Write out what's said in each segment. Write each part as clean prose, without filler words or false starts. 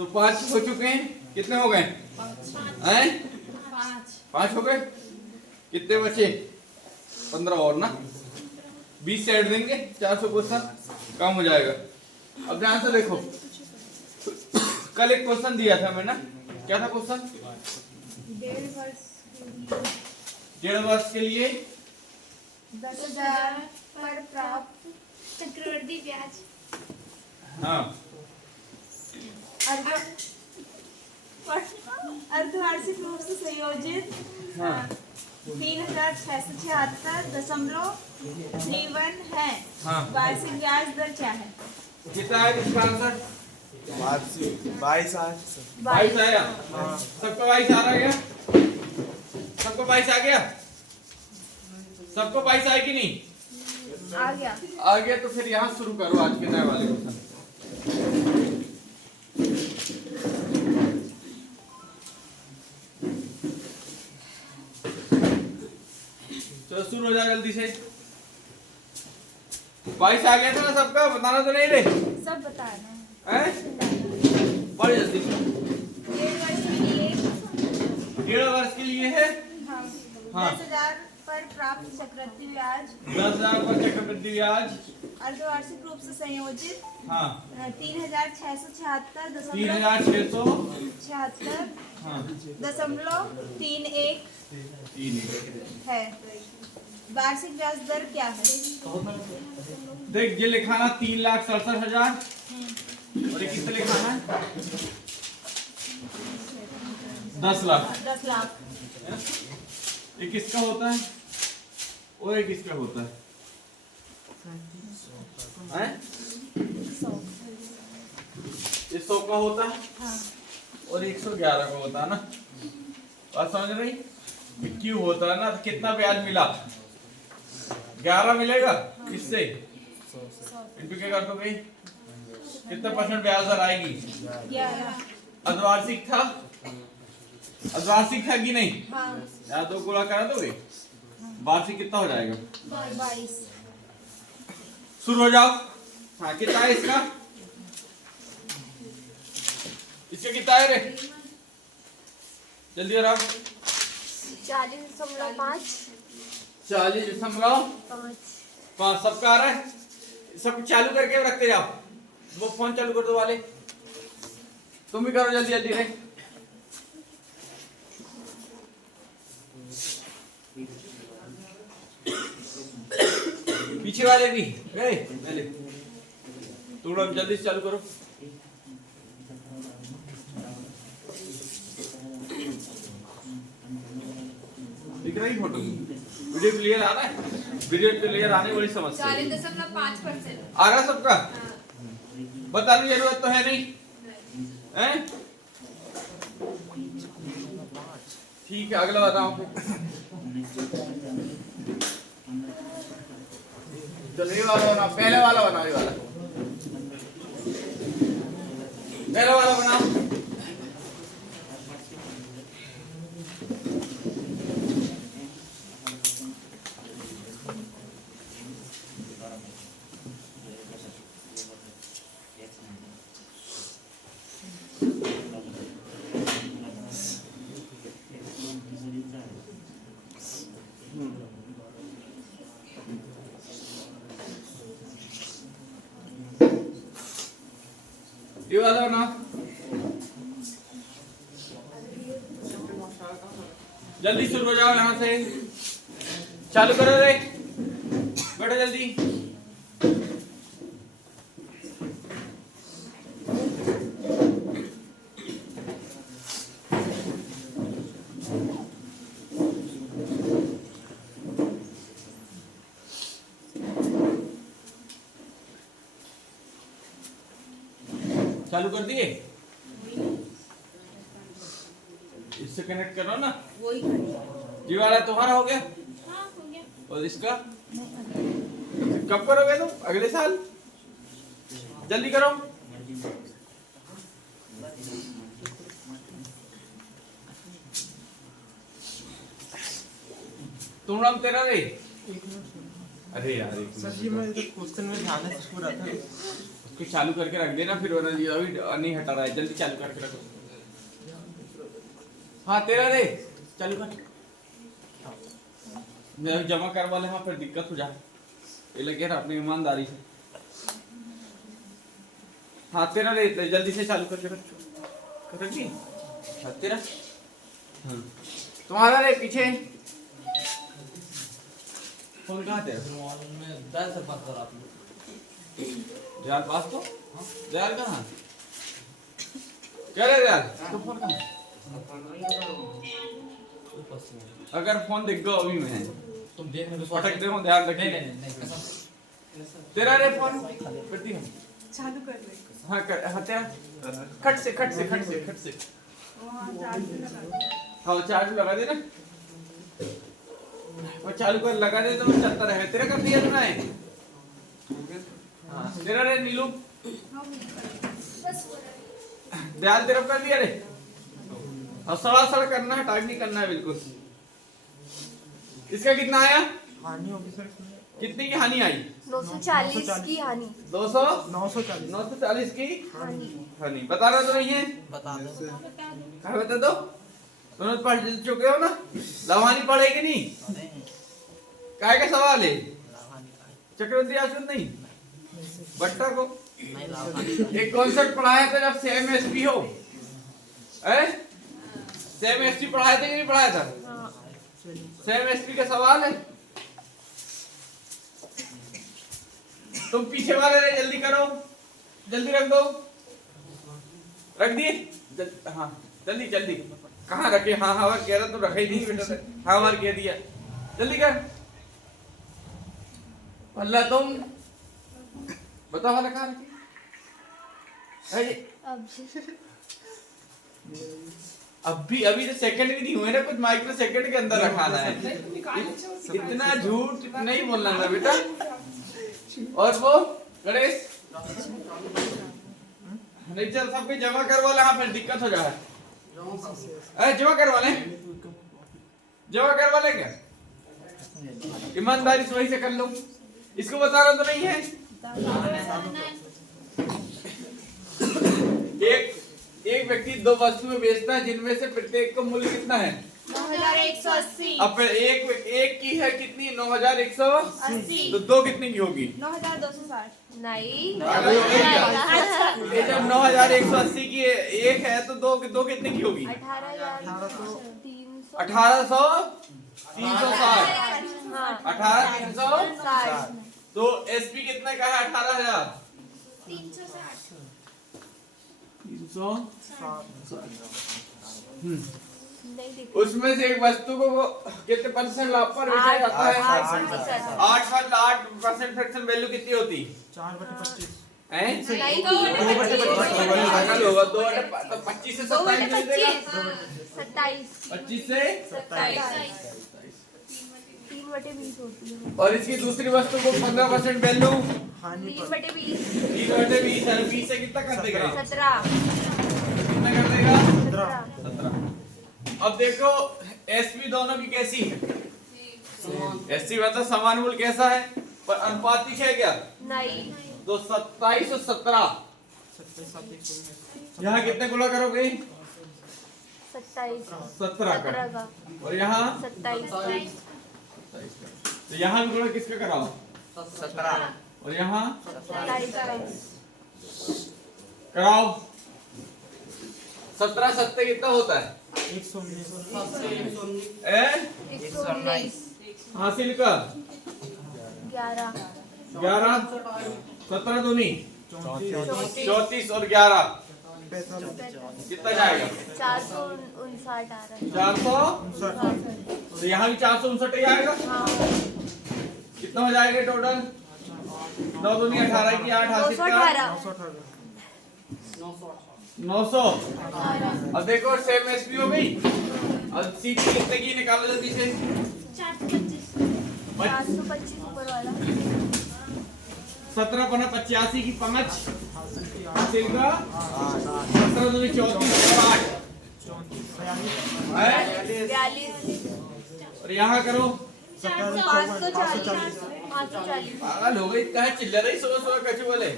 तो 5 हो चुके हैं। कितने हो गए हैं? 5 हो गए। कितने बचे? 15 और ना। 20 से ऐड देंगे 400 क्वेश्चन कम हो जाएगा। अब ध्यान से देखो, कल एक क्वेश्चन दिया था मैंने। क्या था क्वेश्चन? 1.5 वर्ष के लिए 10,000 पर प्राप्त चक्रवृद्धि ब्याज। हाँ अर्धवार्षिक रूप से संयोजित हाँ 3,676.31 है। हाँ। वार्षिक ब्याज दर क्या है? कितना है इसका आंसर? 22 आया। सबको 22 आ रहा है क्या? सबको 22 आ गया? सबको 22 आए कि नहीं? आ गया। आ गया तो फिर यहाँ शुरू करो आज के नए वाले क्वेश्चन। चलो शुरू हो जाए जल्दी से। 22 आ गया था ना सबका? बताना तो नहीं रे? सब बता रहे हैं। पढ़ जल्दी। 1.5 वर्ष के लिए 1.5 वर्ष के लिए है। हाँ। हाँ। 10,000 पर प्राप्त चक्रवृद्धि ब्याज। 10,000 पर चक्रवृद्धि ब्याज। अर्धवार्षिक रूप से संयोजित हाँ 3,676.31 3,676 हाँ 31 है। वार्षिक ब्याज दर क्या है? देख ये लिखाना 3,67,000 और ये कितना लिखाना है? 10 लाख। 10 लाख। ये किसका होता है और ये किसका होता है? ये 100 का होता है हाँ। और 111 का होता है ना। बात समझ रही? क्यों होता है ना? तो कितना ब्याज मिला? 11 मिलेगा। इससे इनटू क्या कर दोगे? कितना परसेंट ब्याज दर आएगी? 11। अर्धवार्षिक था? अर्धवार्षिक था कि नहीं? हाँ। या दो गुणा करा दोगे? वार्षिक कितना हो जाएगा? 22। शुरू हो जाओ। हाँ कितना है इसका? इसका कितना है रे? जल्दी करो। 40.5। 40.5 सबका आ रहा है। सब चालू करके रखते जाओ। वो फोन चालू कर दो वाले। तुम भी करो जल्दी जल्दी रे। पीछे वाले भी रे पहले थोड़ा जल्दी से चालू करो। दिख रही फोटो? वीडियो क्लियर आ रहा है? वीडियो क्लियर आने वाली समस्या 40.5% आ रहा सबका? बताने की जरूरत तो है नहीं हैं? ठीक है अगला बताओ। चलो ये वाला बनाओ। पहले वाला बनाओ। ये वाला पहला वाला बनाओ। ये वाला बनाओ। जल्दी शुरू हो जाओ यहाँ से। चालू करो रे। बैठो जल्दी। चालू कर दिए? इससे कनेक्ट करो ना। ये वाला तुम्हारा हो गया? हाँ, हो गया। और इसका कब करोगे तुम? अगले साल? जल्दी करो। तुम नाम तेरा रे? अरे यार सर जी मैं क्वेश्चन में ध्यान से सुन रहा था। इसको चालू करके रख देना, फिर वरना ये अभी नहीं हटा रहा है, जल्दी चालू करके रखो। हाँ तेरा रे चालू कर, जमा करवा ले, हाँ फिर दिक्कत हो जाए, ये लगे ना अपनी ईमानदारी से। हाँ तेरा रे जल्दी से चालू करके रखिए। हाँ तेरा, हाँ तुम्हारा रे पीछे फोन कहाँ तेरा? जयाल पास तो, जयाल कहाँ? क्या रे जयाल तो फोन कहाँ? अगर फोन दिख गया अभी मैं तुम देख में पटक दे, ध्यान रख। तेरा रे फोन करती हूँ चालू कर ले। हाँ कर, हाँ तेरा खट से हाँ चार्ज लगा दे ना, वो चालू कर लगा दे तो चलता रहे। तेरा कर दिया तूने? हाँ तेरा रे नीलू दयाल तेरा कर दिया रे। और सड़ा करना है, टाइट नहीं करना है बिल्कुल। इसका कितना आया? हानि होगी सर, कितनी की हानि आई? 940 की हानि। 940 की हानि। बता रहा तो नहीं है? बता दो। क्या बता दो? तुम पढ़ चुके हो ना? लवानी पढ़ेगी नहीं? काय का सवाल है? चक्रवर्ती आसन नहीं? बट्टा को एक कॉन्सेप्ट पढ़ाया था जब सेम एसपी हो, सेम एसपी पढ़ाया था कि नहीं पढ़ाया था? सेम एसपी का सवाल है। तुम पीछे वाले रे जल्दी करो, जल्दी रख दो, रख दिए? हाँ जल्दी कहाँ रखे? हाँ कह रहा तो रखा ही नहीं बेटा, हाँ कह दिया, जल्दी कर। अल्लाह तुम बताओ वाला कहाँ रखे? अभी तो सेकंड भी नहीं हुए ना, कुछ माइक्रो सेकंड के अंदर रखाना है। इतना झूठ नहीं बोलना था बेटा। और वो गणेश नहीं चल, सब जमा करवा ले, हाँ फिर दिक्कत हो जाए। जमा करवा ले क्या? ईमानदारी से वही से कर लो। इसको बता रहा तो नहीं है? एक व्यक्ति दो वस्तुएं बेचता है जिनमें से प्रत्येक का मूल्य कितना है? 9180। अब एक की है कितनी? 9180। तो दो कितने की होगी? 9260। नहीं, ये जब 9180 की एक है तो दो कितने की होगी? 18,360। तो एसपी कितने का है? 18,360। उसमें से एक वस्तु को वो कितने परसेंट लाभ पर बेचा जाता है? 8% फ्रैक्शन वैल्यू कितनी होती? 4/25 नहीं, 25 से 27 मिलेगा। 25 से 27। 3/20 होती है। और इसकी दूसरी वस्तु को 15% वैल्यू, हानि 3/20। 3/20 है, 20 से कितना कर देगा? 17। कितना कर देगा? 17। अब देखो एसपी दोनों की कैसी है? एसपी मतलब समान मूल्य कैसा है, पर अनुपातिक है क्या? नहीं। तो 27 और 17 यहाँ कितने गुणा करोगे? 27। 17 का। और यहाँ 27। तो यहाँ भी गुणा किसका कराओ? 17 और यहाँ 27। कराओ। 17 7 कितना होता है? 119। हासिल का 11। 17 दूनी 34 और 11 कितना जाएगा? 459 आ रहा है। 400। तो यहाँ भी 459 ही आएगा। हाँ। कितना हो जाएगा टोटल? 9 दूनी 18 की 8 हासिल का 900। अब देखो सेम एसपी हो गई। अब सीट कितने की निकालो जल्दी से? 425 ऊपर वाला। 17 × 85 की 5 हासिल का 17 दूनी 34 और 8 42। और यहाँ करो 540। 540 पागल हो गई, कहा चिल्ला रही सुबह सुबह कछु बोले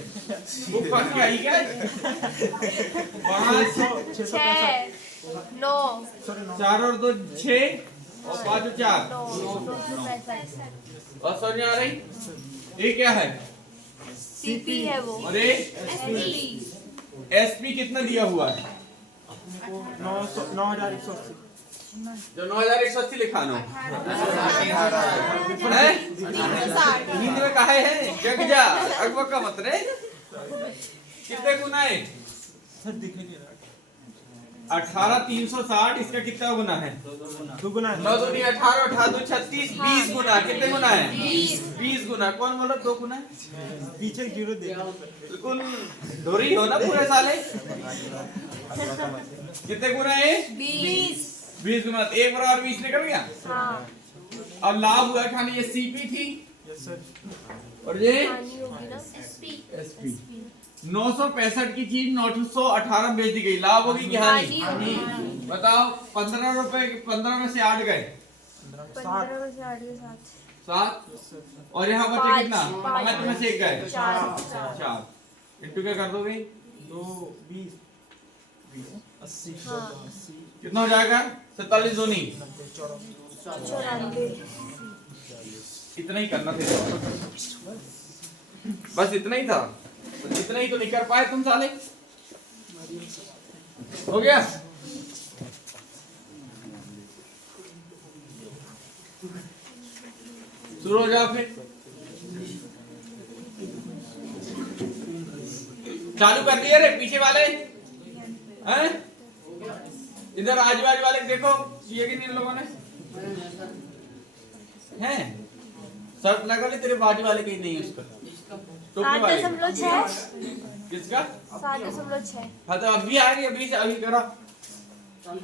बुक पढ़ के आई क्या? 5 6 9 4 और 2 6 और 5 और 4 265 और समझ में आ रही? ये क्या है? सीपी है वो। और ये एसपी कितना दिया हुआ है? 9180 जो 9180 लिखा नो है हिंदी में काहे है जग जा अगवा का मत रे कितने गुना है? सर दिख नहीं रहा 18360 इसका कितना गुना है? 2 गुना 9 दूनी 18 18 दो 36 20 गुना कितने गुना है? 20 गुना कौन बोला 2 गुना? पीछे 0 दे बिल्कुल ढोरी हो ना पूरे साले कितने गुना है? 20 गुना 1 बराबर 20 निकल गया। हाँ अब लाभ हुआ खाली ये सीपी थी यस सर पानी और ये होगी ना एसपी 965 की चीज 918 में बेच दी गई, लाभ होगी कि हानि? बताओ 15 रुपए 15 में से 8 गए 15 में से 8 के 7 और यहाँ बचे पाँच, कितना? 5 में से 1 गए 4 4 इंटू क्या कर दोगे? 2 20 80 हाँ। 80 कितना हो जाएगा? 47 दूनी 94 इतना ही करना था बस इतना ही था, इतना ही तो नहीं कर पाए तुम साले। हो गया शुरू हो जाओ फिर चालू कर दिए रे पीछे वाले हैं? इधर आजू बाजू वाले देखो ये कि नहीं इन लोगों ने हैं शर्ट लगा ले तेरे बाजू वाले कहीं नहीं उसका टोपी वाले 7.6 किसका? 7.6 हाँ तो अभी आ रही अभी अभी करो चालू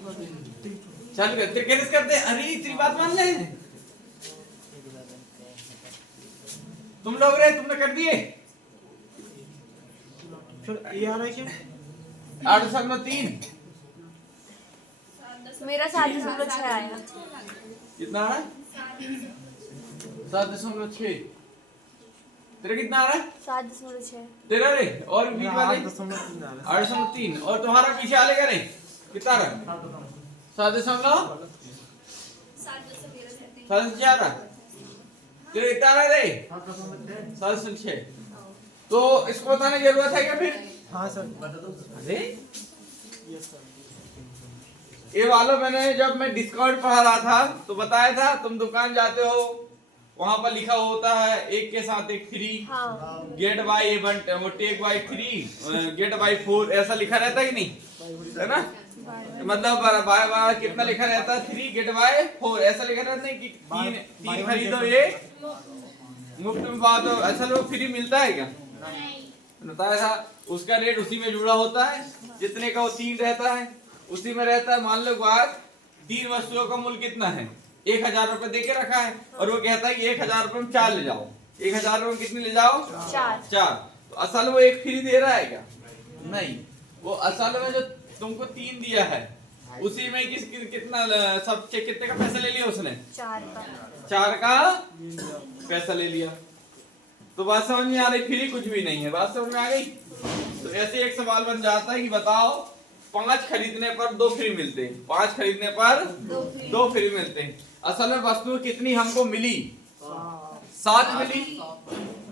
कर तेरे कैसे करते हैं? अरे तेरी बात मान ले तुम लोग रे तुमने कर दिए सर ये आ रहा है क्या? 8.3 मेरा 7.6 आया। कितना आ रहा है? 7.6 तेरा कितना आ रहा है? 7.6 तेरा रे और बीच वाले 8.3 आ रहा 8.3 और तुम्हारा पीछे वाले का रे कितना रहा? 7.4 तेरा कितना रहा रे? 7.6 तो इसको बताने की जरूरत है क्या फिर? है हाँ सर अरे यस सर ये वालों मैंने जब मैं डिस्काउंट पढ़ा रहा था तो बताया था तुम दुकान जाते हो वहां पर लिखा होता है एक के साथ एक फ्री हाँ get buy 1 take buy 3 get buy 4 ऐसा लिखा रहता है कि नहीं है ना? मतलब बाय बाय कितना लिखा रहता है 3 गेट बाय 4 ऐसा लिखा रहता है कि तीन खरीदो एक मुफ्त में बात हो असल वो फ्री मिलता है क्या? बताया था उसका रेट उसी में जुड़ा होता है जितने का वो 3 रहता है उसी में रहता है। मान लो बात 3 वस्तुओं का मूल्य कितना है? 1000 रुपए दे के रखा है और वो कहता है कि 1000 रुपए में 4 ले जाओ 1000 रुपए में कितने ले जाओ? 4 तो असल वो एक फ्री दे रहा है क्या? नहीं वो असल में जो तुमको 3 दिया है उसी में कितना सब कितने का पैसा ले लिया उसने? 4 का पैसा ले लिया। तो बात समझ में आ रही? फ्री कुछ भी नहीं है। बात समझ में आ गई? तो ऐसे एक सवाल बन जाता है कि बताओ 5 खरीदने पर 2 फ्री मिलते हैं 5 खरीदने पर 2 फ्री मिलते हैं। असल में वस्तु कितनी हमको मिली? 7 मिली।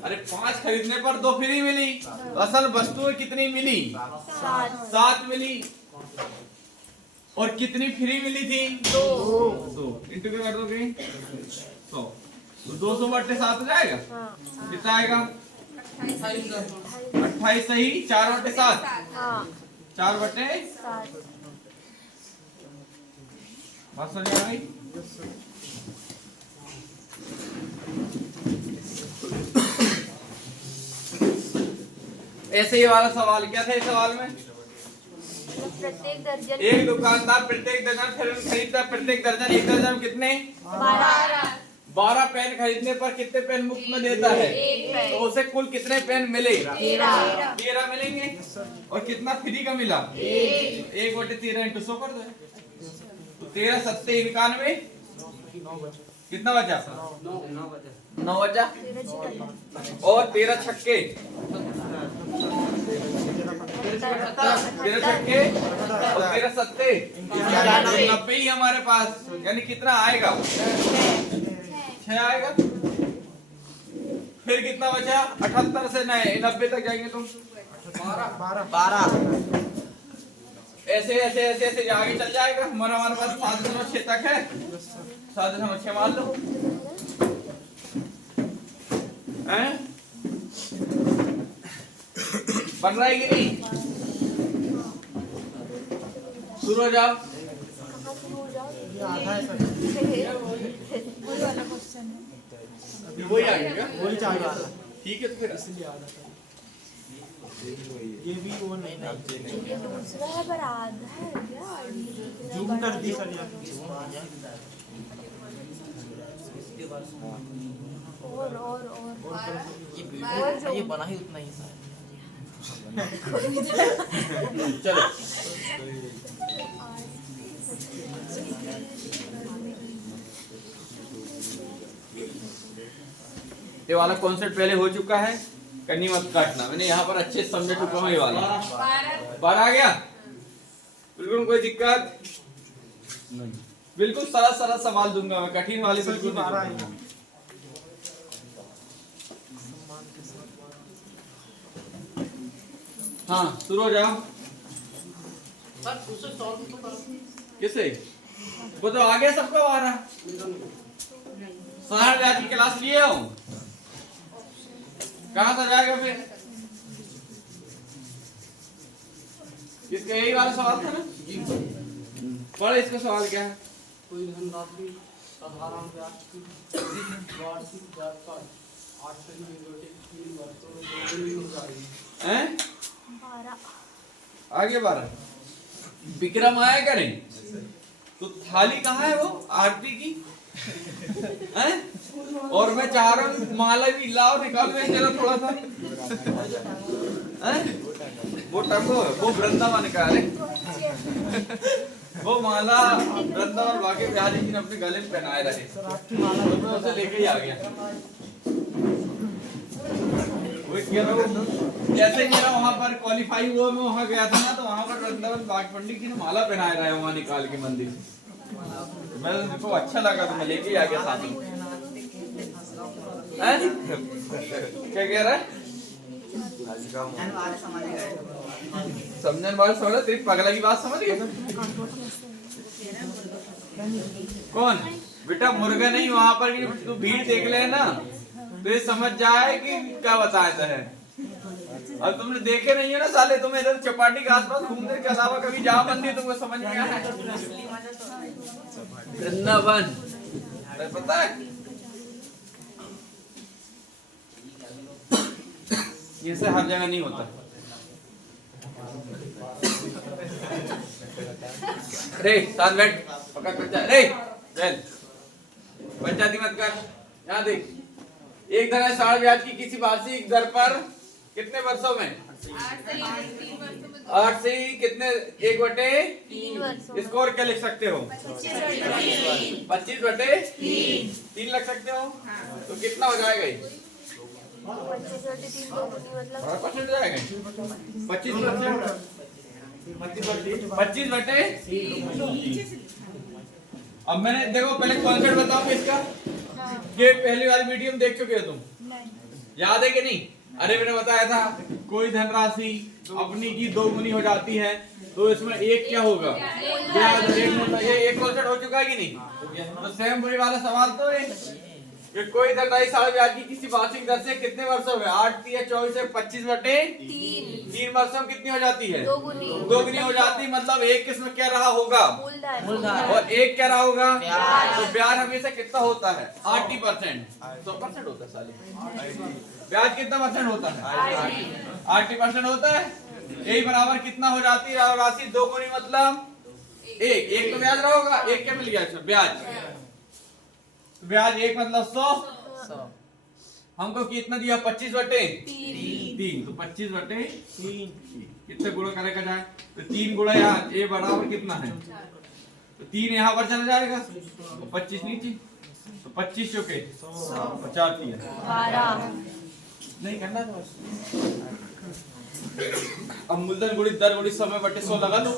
अरे 5 खरीदने पर 2 फ्री मिली तो असल वस्तु कितनी मिली? 7 मिली। और कितनी फ्री मिली थी? 2 इंटू क्या कर दोगे? 100 तो 200 बटे 7 हो जाएगा। कितना आएगा? 28 सही 4 बटे 7 4 बटे 7 बात समझ आ गई? ऐसे ही वाला सवाल क्या था इस सवाल में? प्रत्येक दर्जन एक दुकानदार प्रत्येक दर्जन खरीदता प्रत्येक दर्जन एक दर्जन में कितने? 12 पेन खरीदने पर कितने पेन मुफ्त में देता है? तो उसे कुल कितने पेन मिले? 13 मिलेंगे। और कितना फ्री का मिला? 1 बटे 13 इंटू 100 कर दो। तो 13 7 91 कितना बचा? 9 बचा 13 छक्के और 13 छक्के 13 छक्के और 13 सत्ते 90 ही हमारे पास, यानी कितना आएगा 6 आएगा। फिर कितना बचा 78 से 90 तक जाएंगे तुम 12 ऐसे ऐसे ऐसे ऐसे आगे चल जाएगा। हमारे पास 7.6 तक है, 7.6 मान लो हैं? बन रहा है कि नहीं? शुरू हो जाओ। कहाँ शुरू हो जाओ? ये आधा है सर, वही वाला क्वेश्चन है। वही आ गया क्या? वही चाहिए था, ठीक है तो फिर इसलिए आधा था। ये भी वो नहीं था, ये दूसरा है पर आधा है क्या? जूम कर दी सर यहाँ। और ये बना ही उतना ही था। चलो ये वाला कॉन्सेप्ट पहले हो चुका है, करनी मत काटना। मैंने यहाँ पर अच्छे से समझ चुका हूँ। ये वाला 12 आ गया, बिल्कुल कोई दिक्कत नहीं। बिल्कुल सरल सरल सवाल दूंगा मैं, कठिन वाले बिल्कुल नहीं दूंगा। हाँ शुरू हो जाओ। सर उसे सॉल्व तो करो। किसे वो तो आ गया सबको आ रहा। साढ़े आज की क्लास लिए हो, कहाँ से जाएगा फिर? इसका यही वाला सवाल था ना? पढ़ इसका सवाल क्या है? कोई धनराशि साधारण ब्याज की वार्षिक दर पर 8 से 3 वर्षों में दोगुनी हो जाएगी। हैं? 12 आगे 12 विक्रम आया करें तो थाली कहाँ है वो आरती की? हैं? और मैं चाह रहा हूँ माला भी लाओ, निकाल में जरा थोड़ा सा। हैं? वो टको वो वृंदावन का है, वो माला वृंदावन वाके बिहारी जी ने अपने गले में पहनाए रहे, तो मैं उसे लेके ही आ गया। वही कह रहा हूँ, जैसे ही मेरा वहाँ पर क्वालिफाई हुआ, मैं वहाँ गया था ना, तो वहाँ पर वृंदावन बाग पंडित जी ने माला पहनाए रहे वहाँ निकाल के मंदिर से। मैं मेरे को अच्छा लगा तो मैं लेके ही आ गया साथ में। क्या कह रहा है? समझने वाले समझ, तेरी पगला की बात समझ गए? कौन बेटा? मुर्गा नहीं वहाँ पर तू भीड़ देख ले ना, तो ये समझ जाए कि क्या बताया है। अब तुमने देखे नहीं है ना साले, तुम इधर चौपाटी के आसपास घूमने के अलावा कभी जाओ मंदिर, तुमको समझ में आया है? वृंदावन पता है, ये से हर जगह नहीं होता। रे साथ बैठ, पकड़ बच्चा, रे चल पंचायती मत कर। यहाँ देख, एक दर है साढ़े ब्याज की किसी वार्षिक दर पर कितने वर्षों में? 8 से कितने 1/3 वर्षों। स्कोर क्या लिख सकते हो? 25/3 लिख सकते हो। तो कितना हो जाएगा ये? 25/3 दोगुनी मतलब 12% जाएगा। 25/3। अब मैंने देखो पहले कॉन्सेप्ट बताऊं इसका। ये पहली वाली वीडियो में देख चुके हो तुम, याद है कि नहीं? अरे मैंने बताया था कोई धनराशि अपनी की दोगुनी हो जाती है तो इसमें एक क्या होगा? ब्याज। ये एक कॉन्सेप्ट हो चुका है कि नहीं? तो सेम वही वाला सवाल तो है कि कोई धनराशि साढ़े ब्याज की किसी वार्षिक दर से कितने वर्षों में? 8 या 24 से 25/3 वर्षों में कितनी हो जाती है? दोगुनी हो जाती है। मतलब एक किस्म क्या रहा होगा? मूलधन। और एक क्या रहा होगा? तो ब्याज हमेशा कितना होता है? 80%। 100% होता है साले। ब्याज कितना परसेंट होता है? 80% होता है। यही बराबर कितना हो जाती है राशि? दोगुनी मतलब एक तो ब्याज रहा होगा, एक क्या मिल गया इसमें? ब्याज। ब्याज एक मतलब 100। हमको कितना दिया? 25/3। तो 25/3 कितने गुणा करेगा जाए? तो 3 गुणा यहाँ, ये बराबर कितना है? तो 3 यहाँ पर चला जाएगा, 25 नीचे। तो 25 चौके 50 दिया 12 नहीं करना था। अब मूलधन गुणित दर गुणित समय बटे 100 लगा लो।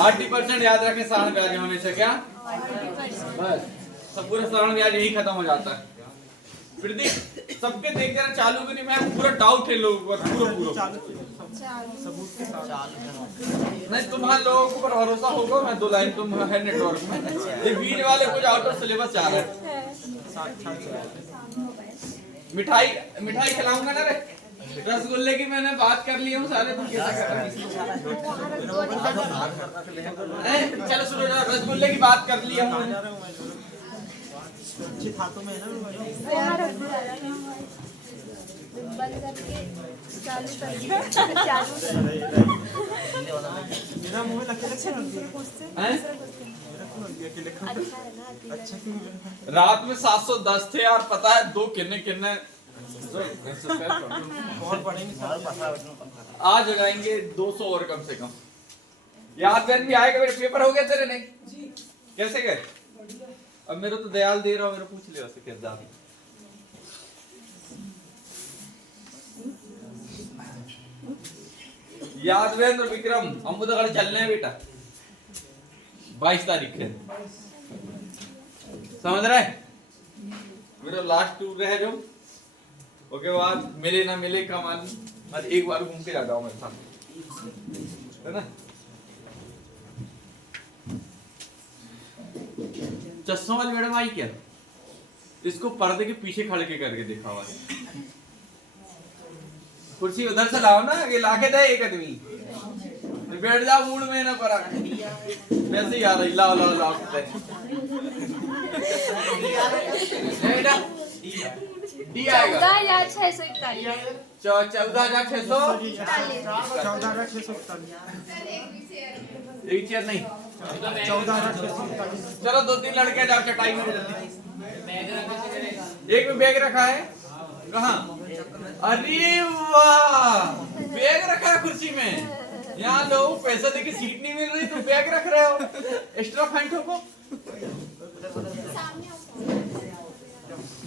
80% याद रखें साधारण ब्याज होने से क्या बस सब पूरा साधारण ब्याज यही खत्म हो जाता है। फिर देख सबके देख जरा चालू भी नहीं, मैं पूरा डाउट है लोगों पर पूरा सबूत के साथ नहीं तुम्हारे लोगों को पर भरोसा होगा। मैं 2 लाइन तुम है नेटवर्क में ये बीच वाले कुछ आउट ऑफ सिलेबस चाह रहे हैं। मिठाई मिठाई खिलाऊंगा ना रे। रसगुल्ले की मैंने बात कर ली हूँ सारे तुम कैसा कर रहे हैं? चलो सुनो जरा रसगुल्ले की बात कर ली हूँ अच्छे हाथों में है ना बंद करके चालू कर दिया चालू मेरा मुंह में लगे हैं? अच्छा है ना अच्छा क्यों रात में 710 थे यार पता है 2 किन्ने किन्ने और पढ़ेंगे सर आज लगाएंगे 200 और कम से कम। याद बैन भी आएगा मेरे पेपर हो गया तेरे नहीं कैसे गए? अब मेरे तो दयाल दे रहा हूँ मेरे पूछ लिया उससे किरदार याद बैन और विक्रम हम उधर चलने हैं बेटा 22 तारीख है समझ रहे मेरा लास्ट टूर रहे जो उसके बाद मिले ना मिले का मान मैं एक बार घूम के जाता हूँ मेरे साथ है ना। चश्मा वाली मैडम आई क्या? इसको पर्दे के पीछे खड़े के करके देखा हुआ है। कुर्सी उधर से लाओ ना ये लाके दे एक आदमी बैठ जाओ मूड में ना पर वैसे ही आ रही लाओ लाओ लाओ बेटा डी आएगा 14,641 14,641 एक चेयर नहीं 14,641 चलो 2-3 लड़के जाओ चटाई में जल्दी। एक में बैग रखा है कहाँ? अरे वाह बैग रखा है कुर्सी में। यहाँ लोग पैसा देके सीट नहीं मिल रही तो बैग रख रहे हो एक्स्ट्रा फाइन ठोको।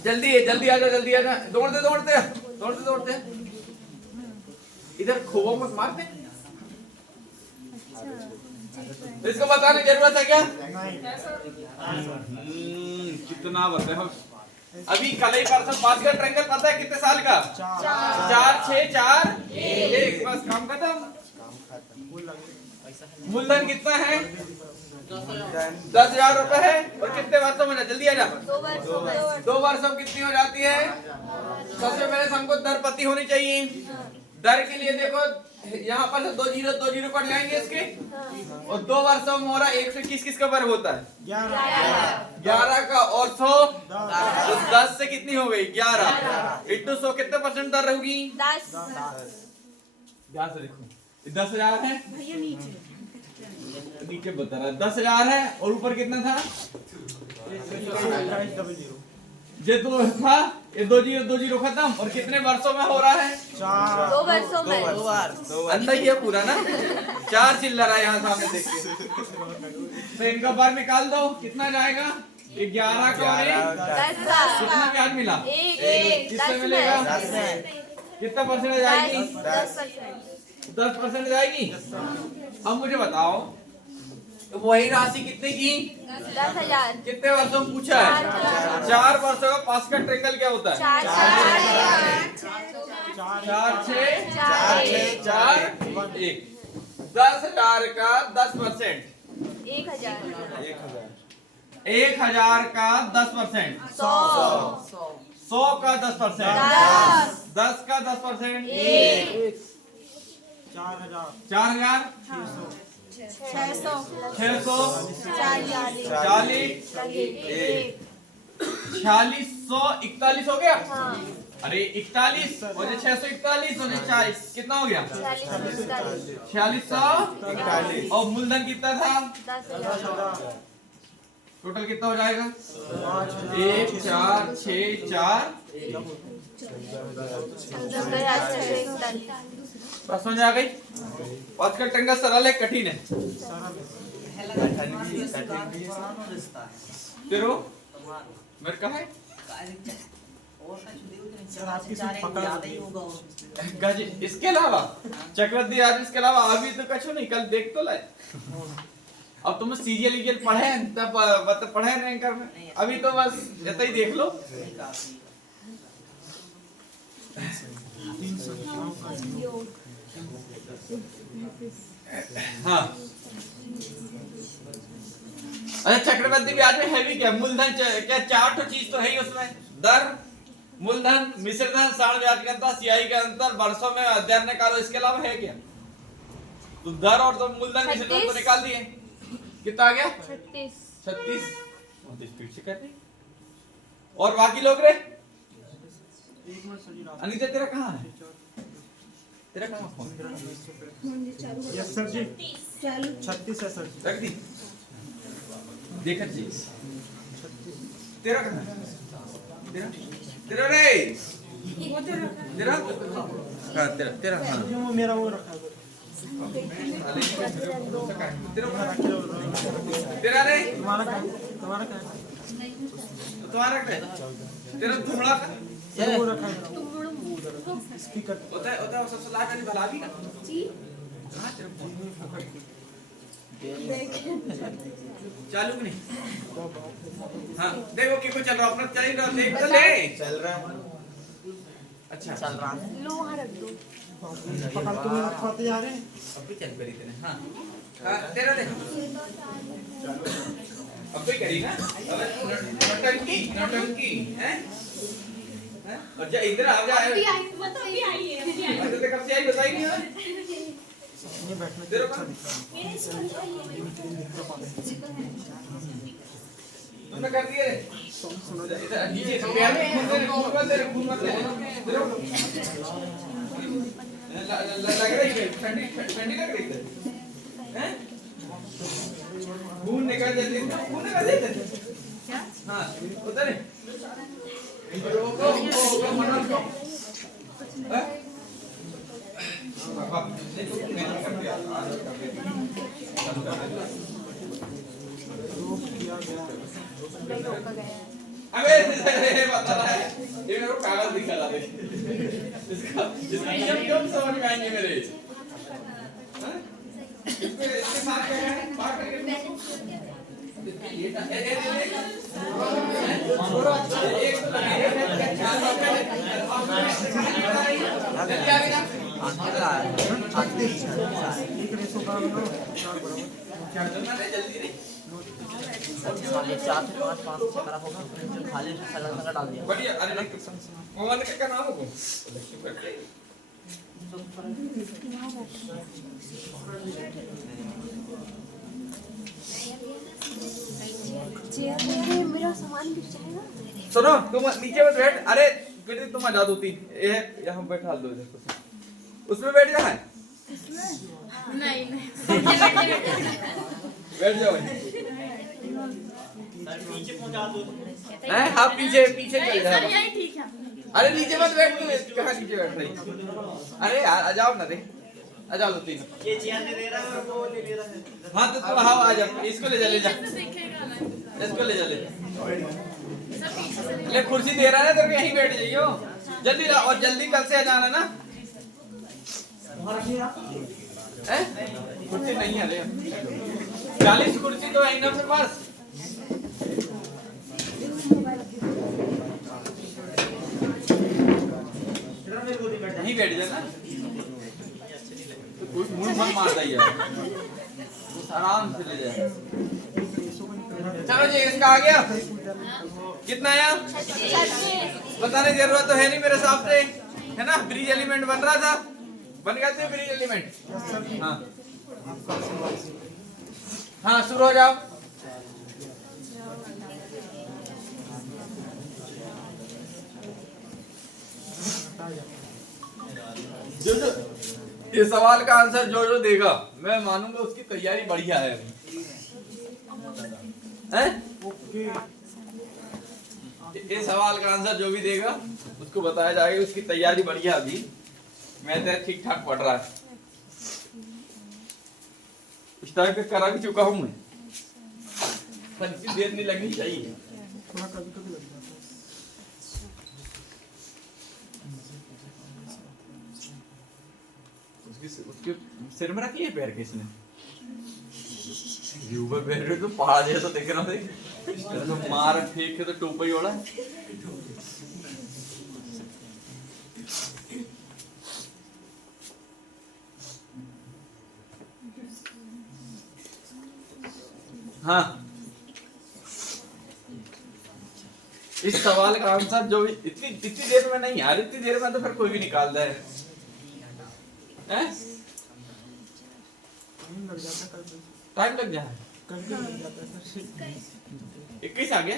जल्दी आ जा दौड़ते दौड़ते इधर खोबो मत मारते। इसको बताने की जरूरत है क्या? कितना बताए अभी कल ही परसों बास्केट ट्रायंगल पता है कितने साल का? 4 6 4 1 बस काम खत्म। मूलधन कितना है? 10,000 रुपए है और कितने वर्षों में जल्दी आ जा 2 वर्षों कितनी हो जाती है? सबसे पहले हमको दर पति होनी चाहिए। दर के लिए देखो यहाँ पर 2 0 कट जाएंगे इसके और 2 वर्षों में हो रहा 1 से किस का वर्ग होता है? 11 का और 100 तो 10 से कितनी हो गई 11 इंटू 100 कितने % दर रहेगी? 10 ध्यान से देखो 10,000 है नीचे बता रहा है 10,000 है और ऊपर कितना था? ये 2 था ये 2 0 खत्म और कितने वर्षों में हो रहा है? 2 वर्षों में अंदर ही है पूरा ना 4 चिल्लर है यहाँ सामने देखिए तो इनका बार निकाल दो कितना जाएगा? 11 का और 10 कितना ब्याज मिला? कितने मिलेगा? कितना % जाएगी? 10% जाएगी। अब मुझे बताओ वही राशि कितने की? 10,000 कितने वर्षों में पूछा है? 4 वर्षों का पास्कल ट्रिकल क्या होता है? 4 6 4 1 10,000 का 10% 1,000 का 10% 100 का 10% 10 का 10% 4,000 600 40 4641 हो गया। अरे 41 और 641 और 40 कितना हो गया? 4641 और मूलधन कितना था? 10,000 टोटल कितना हो जाएगा? 1 4 6 4 बस समझ आ गई। पास्कल ट्रायंगल सरल है कठिन है? तेरो मेरे कहा है गज इसके अलावा चक्रवर्ती आज इसके अलावा अभी तो कछु नहीं, कल देख तो लाए। अब तुम सीरियल पढ़े तब पढ़े रैंकर में, अभी तो बस इतना ही देख लो। हाँ अच्छा चक्रवर्ती ब्याज में है भी क्या? मूलधन क्या 4 चीज तो है ही उसमें, दर, मूलधन, मिश्र धन, साढ़ ब्याज के अंतर, सियाई के अंतर, वर्षों में अध्ययन निकालो, इसके अलावा है क्या? तो दर और तो मूलधन मिश्र धन तो निकाल दिए, कितना आ गया? 36 स्पीड से कर रही। और बाकी लोग रे अनिता तेरा कहाँ है? तेरा कहाँ फोन? यस सर जी 36 है सर जी। रख दी देखा जी। तेरा कहाँ है? तेरा रे तेरा हाँ तेरा हाँ जो मेरा वो रखा है तेरा रे तुम्हारा क्या है? तुम्हारा क्या है? तेरा धुमड़ा का वो रखा है स्पीकर होता है वो सबसे लास्ट वाली भला भी ना जी। हाँ तेरा चालू कि नहीं? हाँ देखो कि चल रहा अपना चल रहा देख तो ले चल रहा है। अच्छा चल रहा है लोहा रख दो पकड़ के रखवाते जा रहे हैं। अब भी चल करी तेरे। हाँ तेरा दे अब भी करी ना। अब नौटंकी हैं और जा इधर आ जा। अभी आई है तो कब से आई बताई नहीं। ये बैठने तेरे अच्छा को दिख रहा तुमने कर दिए इधर नीचे पैर में खून तेरे खून मत लग रही है ठंडी ठंडी लग रही है हैं खून निकल जाती है खून निकल जाती है क्या हां उधर है वो मना को अबे बता रहा है ये मेरे को कागज दिखा रहा है इसका नियम क्यों समझ में आएंगे मेरे इसके साथ क्या है बात करके बढ़िया। अरे मोबाइल का नाम हो मेरा सामान गिर जाएगा। सुनो तुम नीचे मत बैठ। अरे बेटे तुम आ जा दो तीन ये यहाँ बैठा दो इधर उसमें बैठ जा है नहीं बैठ जाओ हैं हाँ पीछे पीछे चल जा। ठीक है। अरे नीचे मत बैठ तू कहाँ नीचे बैठ रही। अरे यार आ जाओ ना रे आ जाओ तीन ये चेयर नहीं दे रहा है वो ले ले रहा है। हाँ तो तुम हाँ आ जा इसको ले जा इसको ले जा ले कुर्सी दे रहा है तो यहीं बैठ जाइयो जल्दी और जल्दी कल से आ जाना ना। कुर्सी नहीं है 40 कुर्सी तो है ना अपने पास। नहीं बैठ जाना तो कोई मुंह मत मार दे आराम से ले जाए। चलो जी इसका आ गया कितना आया बताने की जरूरत तो है नहीं मेरे हिसाब से है ना। ब्रिज एलिमेंट बन रहा था बन गया थे ब्रिज एलिमेंट। हाँ हाँ शुरू हो जाओ। जो ये सवाल का आंसर जो देगा मैं मानूंगा उसकी तैयारी बढ़िया है हैं? ये सवाल का आंसर जो भी देगा उसको बताया जाएगा उसकी तैयारी बढ़िया अभी मैं तो ठीक ठाक पढ़ रहा है इस टाइप का करा भी चुका हूं मैं पर इतनी देर नहीं लगनी चाहिए। थोड़ा कभी कभी लग जाता है। उसके सिर में रख लिए पैर किसने? ऊपर पैर में तो पहाड़ जैसा दिख रहा है, तो मार फेंक के तो टोपा ही ओढ़ा है। हाँ, इस सवाल का आंसर जो इतनी देर में नहीं यार, इतनी देर में तो फिर कोई भी निकाल दे। हैं? टाइम लग जाता है कभी टाइम लग जाए। कभी लग जाता है सर। 21 आ गया,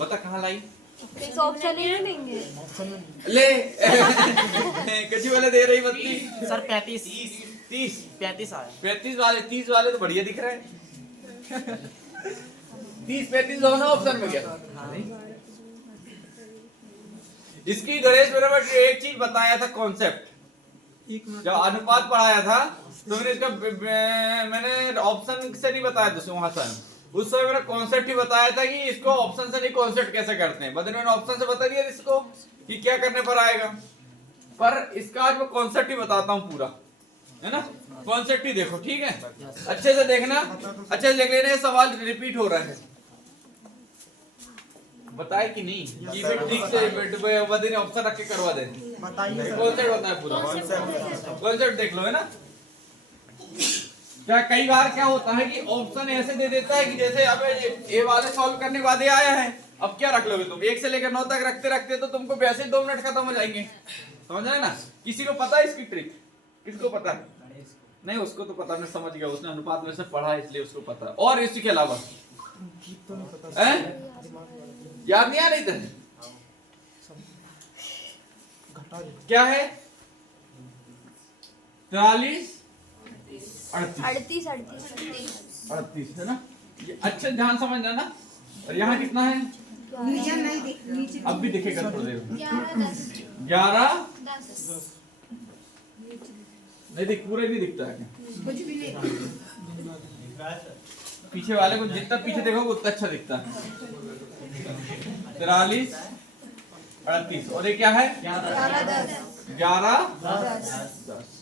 बता कहाँ लाई? एक ऑप्शन ही नहीं देंगे। ऑप्शन में ले कच्ची वाले दे रही बत्ती। सर 35 30 35 आया। 35 वाले 30 वाले तो बढ़िया दिख रहे हैं। 30-35 दोनों ऑप्शन में गया। इसकी गणेश मेरे में एक चीज बताया था, कॉन्सेप्ट। एक मिनट जब अनुपात पढ़ाया था तो मैंने इसका मैंने ऑप्शन से नहीं बताया था वहां से। उस समय मैंने कॉन्सेप्ट ही बताया था कि इसको ऑप्शन से नहीं कॉन्सेप्ट कैसे करते हैं। बदले मैंने ऑप्शन से बता दिया इसको कि क्या करने पर आएगा, पर इसका आज मैं कॉन्सेप्ट ही बताता हूँ पूरा, है ना। कॉन्सेप्ट ही देखो, ठीक है, अच्छे से देखना, अच्छे से देख लेना। सवाल रिपीट हो रहा है, बताए कि नहीं कि फिर ठीक से बदले ऑप्शन रख के करवा दे। बताइए कॉन्सेप्ट बताए पूरा, कॉन्सेप्ट देख लो, है ना। क्या कई बार क्या होता है कि ऑप्शन ऐसे दे देता है कि जैसे अब ये वाले सॉल्व करने के बाद ये आया है, अब क्या रख लोगे तुम? 1 से लेकर 9 तक रखते रखते तो तुमको वैसे 2 मिनट खत्म हो जाएंगे, समझ रहे ना। किसी को पता है इसकी ट्रिक? किसको पता है? नहीं, उसको तो पता, मैं समझ गया, उसने अनुपात में से पढ़ा है इसलिए उसको पता है। और इसके अलावा तो नहीं पता हैं? याद नहीं आ रही थी? घटा दे। क्या है? 43 38 38 है ना। ये अच्छे ध्यान समझना ना। और यहाँ कितना है? नीचे नहीं दिख, नीचे अब भी दिखेगा थोड़ी देर में। 11 नहीं दिख, पूरा नहीं दिखता है। कुछ भी नहीं। पीछे वाले को जितना पीछे देखोगे उतना अच्छा दिखता है। 43 38 और ये क्या है? 11 10।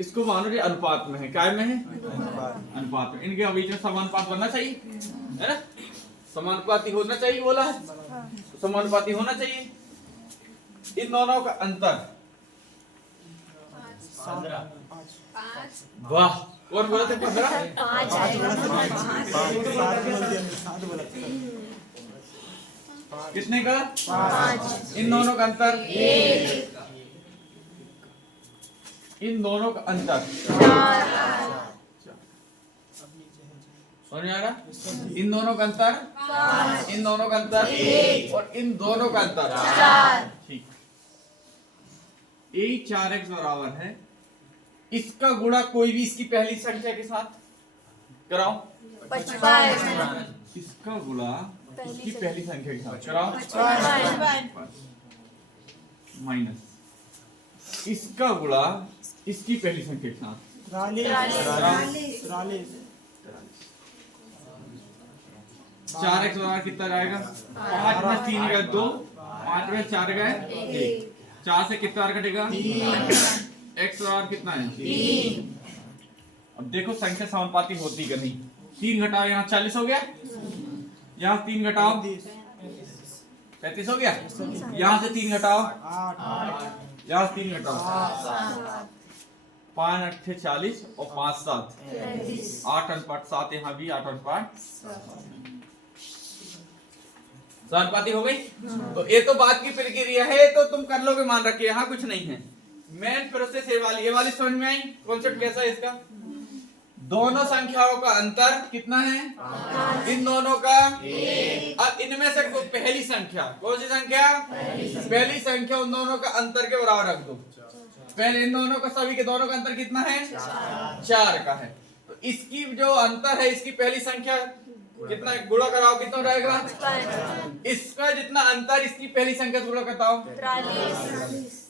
इसको मानो ये अनुपात में है, क्या में है? अनुपात में। इनके बीच में समानुपात बनना चाहिए, है ना। समानुपाती होना चाहिए, बोला है तो समानुपाती होना चाहिए। इन दोनों का अंतर 5 वाह, कौन बोला था 15? 5 आएगा। 7 बोला था। कितने का? 5 इन दोनों का अंतर 1। इन दोनों का अंतर 4 समझ में आ रहा? इन दोनों का अंतर 5, इन दोनों का अंतर 1 और इन दोनों का अंतर 4। ठीक, यही 4x बराबर है। इसका गुणा कोई भी इसकी पहली संख्या के साथ कराओ। 55 इसका गुणा इसकी पहली संख्या के साथ कराओ। 55 माइनस इसका गुणा इसकी पहली संख्या के साथ 43 4x बराबर कितना जाएगा? 5 में 3 गए 2, 5 में 4 गए 1, 4 से कितना बार कटेगा? x बराबर कितना है? 3। अब देखो संख्या समानुपाती होती कि नहीं। 3 घटाओ, यहाँ 40 हो गया, यहाँ 3 घटाओ 35 हो गया, यहाँ से 3 घटाओ 8 यहाँ से 3 घटाओ 5 8 40 और 5 7 8 अनुपात 7, यहाँ भी 8 अनुपात समानुपाती हो गई। तो ये तो बात की प्रक्रिया है, तो तुम कर लोगे, मान रखिए, यहाँ कुछ नहीं है। मेन प्रोसेस ये वाली समझ में आई? कॉन्सेप्ट कैसा है इसका? दोनों संख्याओं का अंतर कितना है? इन दोनों का 1। अब इनमें से पहली संख्या, कौन सी संख्या? पहली संख्या उन दोनों का अंतर के बराबर रख दो। पहले इन दोनों का, सभी के दोनों का अंतर कितना है? 4 का है। तो इसकी जो अंतर है, इसकी पहली संख्या कितना गुणा कराओ, कितना रहेगा? इसका जितना अंतर इसकी पहली संख्या से गुणा करताओ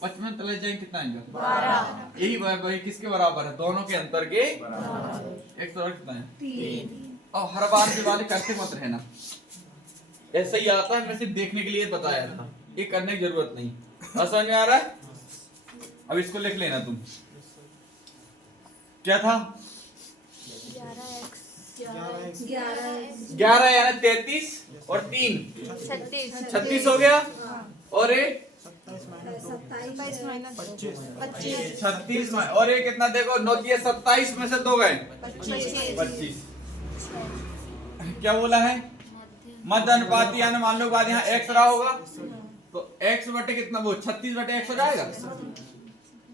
55 तले जाएंगे, कितना आएगा? 12। यही किसके बराबर है? दोनों के अंतर के x बराबर कितना है? 3। और हर बार ये वाले करते मत रहना, ऐसा ही आता है, मैं सिर्फ देखने के लिए बताया था, ये करने की जरूरत नहीं। और समझ में आ रहा है? अब इसको लिख लेना तुम, क्या था? 11 यानी 33 और 3 36 हो गया, और ये 36 में, और ये कितना देखो 9 दिए 27 में से 2 गए 25। क्या बोला है? मध्य अनुपाती, यानी मान लो बाद यहाँ x रहा होगा तो x बटे कितना, वो 36 बटे x हो जाएगा,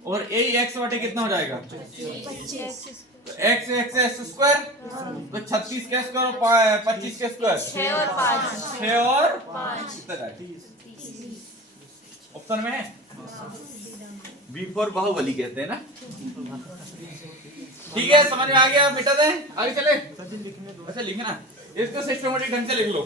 और a x बटे कितना हो जाएगा, तो x x स्क्वायर, तो 36 के स्क्वायर और 25 के स्क्वायर 6 और 5 कितना ऑप्शन में है। B4 बाहुबली कहते हैं ना। ठीक है, समझ में आ गया, मिटा दें, आगे चले। अच्छा लिखे ना, इसको सिस्टमेटिक ढंग से लिख लो।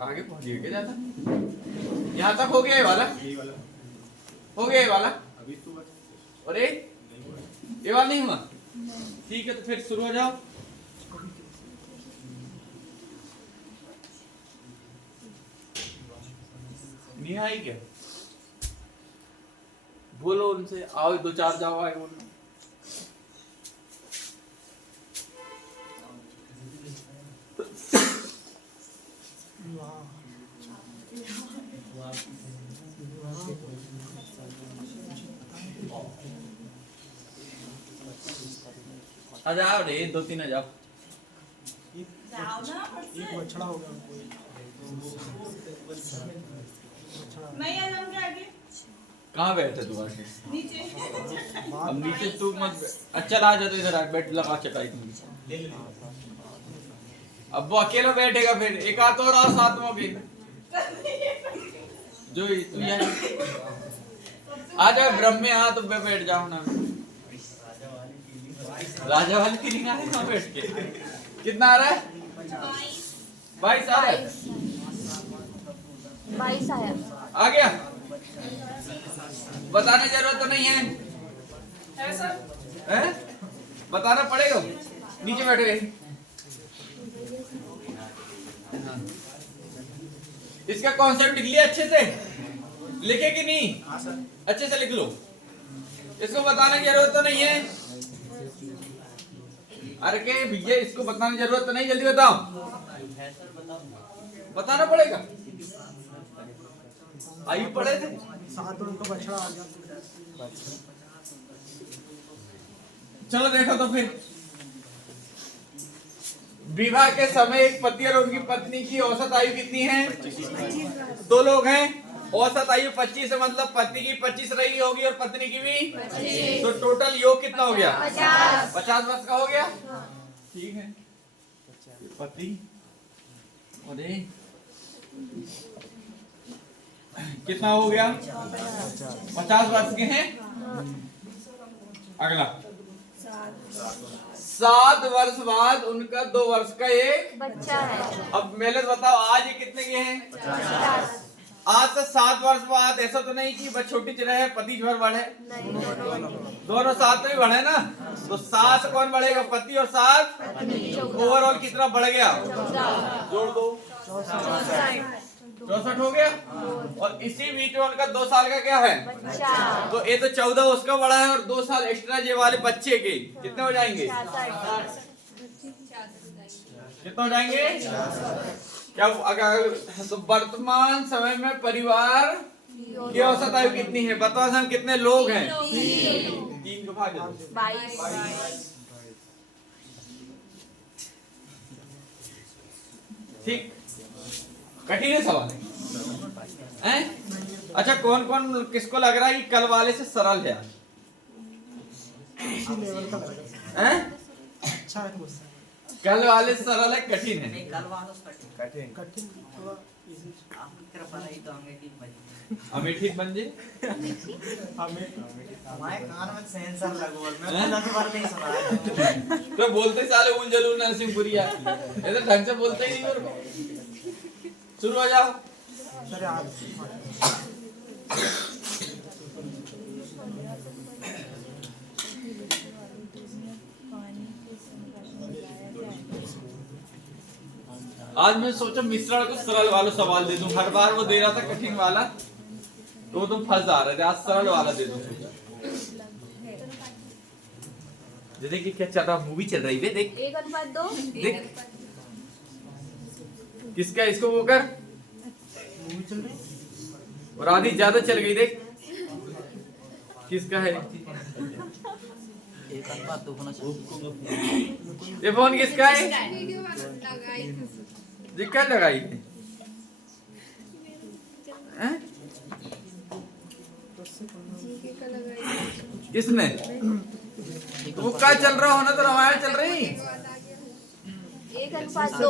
आगे पहुंच गए क्या ज्यादा? यहाँ तक हो गया ये वाला, हो गया ये वाला, और ये वाला नहीं हुआ। ठीक है, तो फिर शुरू हो जाओ। नहीं आई क्या? बोलो उनसे, आओ 2-4 जाओ, आए बोलो। आ जाओ रे, 2-3 आ जाओ। एक बछड़ा हो गया उनको, नहीं आ जाऊंगी आगे कहाँ बैठे तू आके? नीचे। अब नीचे तू मत, अच्छा आ जा, तो इधर आ, बैठ लगा चटाई तुम। अब वो अकेला बैठेगा, फिर एक हाथ और आओ साथ में भी, जो तू यहाँ आ जाओ, ब्रह्म में आ, तो बैठ जाओ ना। राजा वाली फीलिंग आ रही है बैठ के। कितना आ रहा है? 22 आ रहा है। 22 आया। आ गया? बताने जरूरत तो नहीं है, हैं? बताना पड़ेगा। नीचे बैठे रहे। इसका कॉन्सेप्ट लिख लिया अच्छे से, लिखे कि नहीं? अच्छे से लिख लो। इसको बताने की जरूरत तो नहीं है। अरे के भैया, इसको बताने की जरूरत तो नहीं, जल्दी बताओ। बताना पड़ेगा। आयु पढ़े थे, साथ में उनका बछड़ा आ गया। चलो देखो तो फिर। विवाह के समय एक पति और उनकी पत्नी की औसत आयु कितनी है? 2 लोग हैं, औसत आयु 25 है, मतलब पति की 25 रही होगी और पत्नी की भी 25। तो टोटल योग कितना हो गया? 50 वर्ष का हो गया। ठीक है, पति और कितना हो गया? 50 वर्ष के हैं। अगला 7 वर्ष बाद उनका 2 वर्ष का एक बच्चा है। अब मेले बताओ, आज ये कितने के हैं? 50। आज से 7 वर्ष बाद ऐसा तो नहीं कि बस छोटी रहे पति भर बढ़े, दोनों साथ में बढ़े ना। तो 7 से कौन बढ़ेगा? पति, और 7 ओवरऑल कितना बढ़ गया? जोड़ दो, 64 हो गया। और इसी बीच में उनका 2 साल का क्या है? तो ये तो 14 उसका बड़ा है, और 2 साल एक्स्ट्रा ये वाले बच्चे के कितने हो जाएंगे? कितने हो जाएंगे? क्या अगर तो वर्तमान समय में परिवार की औसत आयु कितनी है? बताओ, हम कितने लोग हैं? 3 को भाग दो। 22। ठीक, कठिन है सवाल हैं? अच्छा, कौन कौन किसको लग रहा है कि कल वाले से सरल है? इसी लेवल का लगा। हैं? अच्छा है क्वेश्चन। कल वाले से सरल है, कठिन है? कठिन थोड़ा अमेठी बन जे हमारे कान में सेंसर लगा हुआ है। मैं बोला तो बात नहीं सुना है। तो बोलते साले उन जलूल नरसिंहपुरिया ऐसे ढंग से बोलते ही नहीं मेरे को। शुरू हो जाओ। सर आप आज मैं सोचा मिश्रण को सरल वाला सवाल दे दूं। हर बार वो दे रहा था कठिन वाला तो तुम फंस जा रहे थे। आज सरल वाला दे दूं। जैसे कि क्या चल रहा, मूवी चल रही है देख 1:2 देख किसका, इसको वो कर। मूवी चल रही और आधी ज्यादा चल गई देख किसका है। ये फोन किसका है, दिक्कत लगाई है हैं? किसने तो वो क्या चल रहा होना, तो रामायण चल रही। 1:2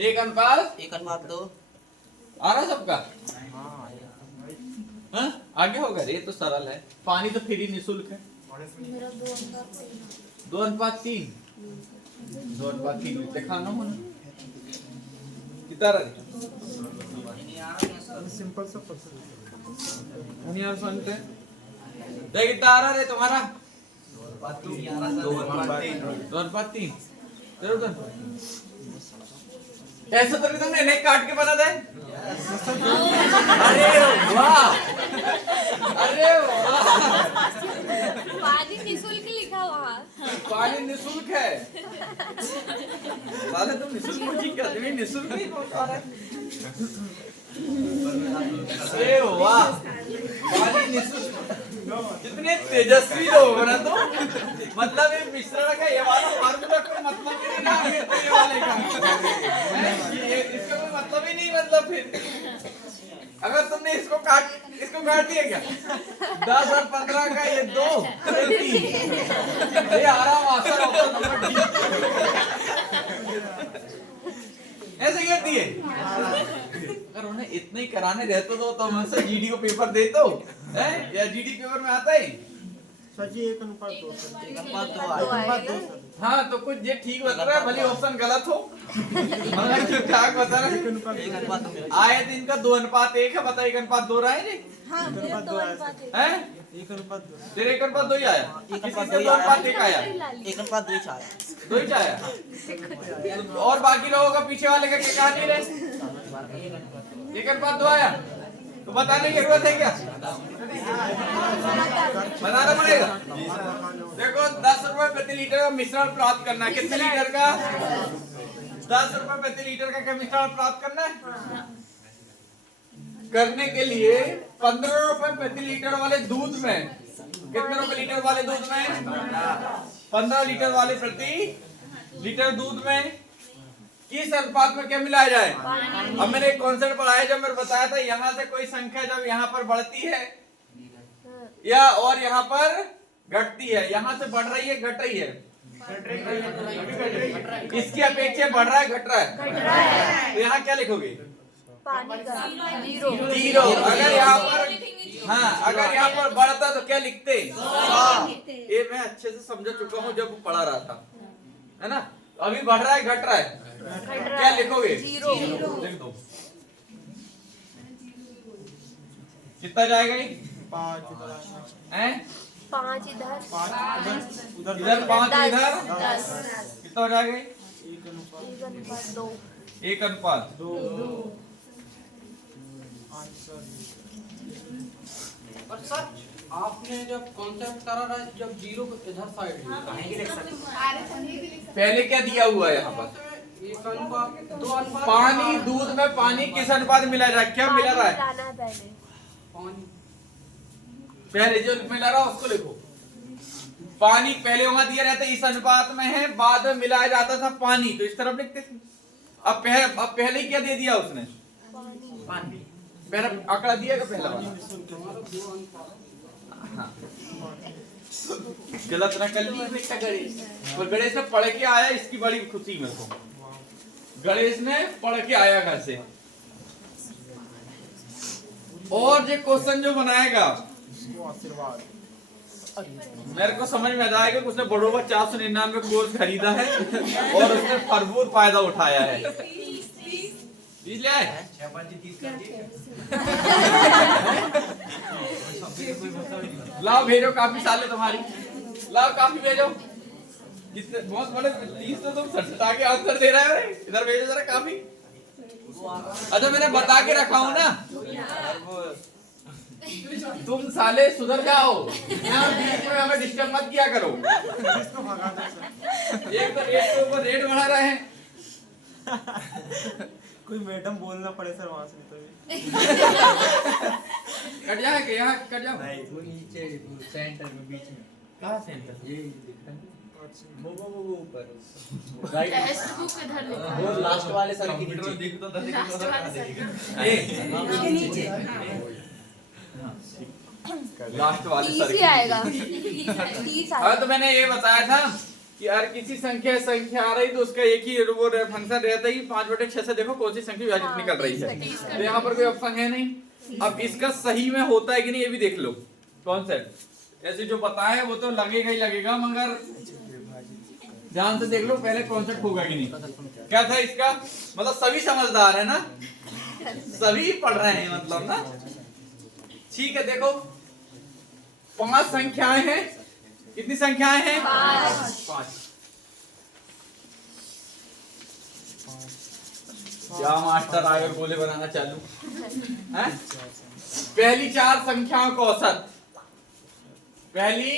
1:2 आ रहा सबका। हाँ? आगे होगा ये तो सरल है। पानी तो फ्री निःशुल्क है। मेरा 2:3 2:3 दिखाना हो ना कितना रहे सिंपल सा क्वेश्चन नहीं यार सुनते देख कितना आ रहा है तुम्हारा 2:3 जरूर ऐसा तो नहीं तुमने इन्हें काट के बना दे। अरे वाह अरे वाह पानी निःशुल्क लिखा वहाँ। पानी निःशुल्क है। साले तुम निःशुल्क ठीक करते हो, निःशुल्क नहीं पहुंचा रहा है। अरे वाह पानी निःशुल्क, कितने तेजस्वी लोग हो ना तो। मतलब ये मिश्रण का ये वाला फार्मूला कोई मतलब ही नहीं ना आगे तो ये वाले का ये इसका कोई मतलब ही नहीं। मतलब फिर अगर तुमने इसको काट दिया क्या 10 और 15 का ये 2 3 ये आराम आसान ऑप्शन नंबर डी ऐसे कर दिए। अगर उन्हें इतना ही कराने रहते तो हमसे जीडी को पेपर देते हो हैं, या जीडी पेपर में आता है। सर जी 1:2 हाँ तो कुछ ये ठीक बता रहा है, भले ऑप्शन गलत हो मगर ठीक ठाक बता रहा है। आए तो इनका 2:1 है, बता 1:2 रहा है नहीं। हाँ मेरा 2:1 हैं 1:2 तेरे 1:2 ही आया, किसी का 2:1 आया, 2 ही आया। और बाकी लोगों का पीछे वाले का क्या नहीं रहे 1:2 आया तो बताने की जरूरत है क्या, बताना पड़ेगा। देखो 10 रुपए प्रति लीटर का मिश्रण प्राप्त करना है। कितने लीटर का 10 रुपए प्रति लीटर का मिश्रण प्राप्त करना है। करने के लिए 15 रुपए प्रति लीटर वाले दूध में, कितने रुपए लीटर वाले दूध में 15 लीटर वाले प्रति लीटर दूध में किस अनुपात में क्या मिलाया जाए। अब मैंने एक कॉन्सेप्ट पढ़ाया जब मैंने बताया था, यहाँ से कोई संख्या जब यहाँ पर बढ़ती है या और यहाँ पर घटती है, यहाँ से बढ़ रही है घट रही है, इसकी अपेक्षा बढ़ रहा है घट रहा है, तो यहाँ क्या लिखोगे पानी का 0 जीरो। अगर यहाँ पर हाँ अगर यहाँ पर बढ़ता तो क्या लिखते, ये मैं अच्छे से समझ चुका हूँ जब पढ़ा रहा था, है ना। अभी बढ़ रहा है घट रहा है, क्या लिखोगे 0 लिख दो। कितना जाएगा ये 5 हैं 5 इधर इधर 5 इधर 10 कितना हो जाएगा 1:2 1:2। और सर आपने जब कॉन्सेप्ट करा था जब 0 को इधर साइड पहले क्या दिया हुआ है यहाँ पर, 1:2 पानी दूध में पानी किस अनुपात में मिला जाए, क्या मिला रहा है मिलाना है पहले। पानी पहले जो मिला रहा है उसको लिखो। पानी पहले वहां दिया रहता इस अनुपात में है, बाद में मिलाया जाता था पानी, तो इस तरफ लिखते थे। अब पहले ही क्या दे दिया उसने पानी, पहला आंकड़ा दिया का पहला वाला। हाँ। गलत ना कर ली बेटा गणेश, और गणेश ने पढ़ के आया इसकी बड़ी खुशी में को गणेश ने पढ़ के आया घर से, और ये क्वेश्चन जो बनाएगा मेरे को समझ में आ जाएगा कि उसने बड़ोबर 499 कोर्स खरीदा है और उसने भरपूर फायदा उठाया है। 30 ले आए? लाओ भेजो काफी साले तुम्हारी, लाओ काफी भेजो। कितने बहुत बड़े 30 तो तुम सटटा के आंसर दे रहे हो। इधर भेजो जरा काफी। अच्छा मैंने बता के रखा हूं ना, तुम साले सुधर जाओ, यहाँ बीच में हमें डिस्टर्ब मत किया करो। एक तो रेट के ऊपर रेट बढ़ा रहे हैं। कोई मैडम बोलना पड़े सर वहां से तो कट जाए कि यहाँ कट जाओ। वो नीचे सेंटर में बीच में। कहाँ सेंटर? ये दिखता है वो ऊपर राइट टेक्स्ट बुक इधर लिखा है। वो लास्ट वाले सर के कंप्यूटर नीचे में देख तो लास्ट वाले सर। इसके नीचे लास्ट वाले 30 सर ही की। आएगा। 30 हाँ आएगा। तो मैंने ये बताया था कि अगर किसी संख्या आ रही तो उसका एक ही वो फंक्शन रहता है कि 5/6 से देखो कौन सी संख्या विभाजित निकल रही है। तो यहाँ पर कोई ऑप्शन है नहीं। अब इसका सही में होता है कि नहीं ये भी देख लो। कॉन्सेप्ट ऐसे जो बताया वो तो लगेगा ही लगेगा, मगर ध्यान से देख लो पहले कॉन्सेप्ट होगा कि नहीं। क्या था इसका मतलब? सभी समझदार है ना, सभी पढ़ रहे हैं मतलब ना। ठीक है देखो 5 संख्याएं हैं। कितनी संख्याएं हैं? 5। क्या मास्टर आगे गोले बनाना चालू है? पहली 4 संख्याओं का औसत, पहली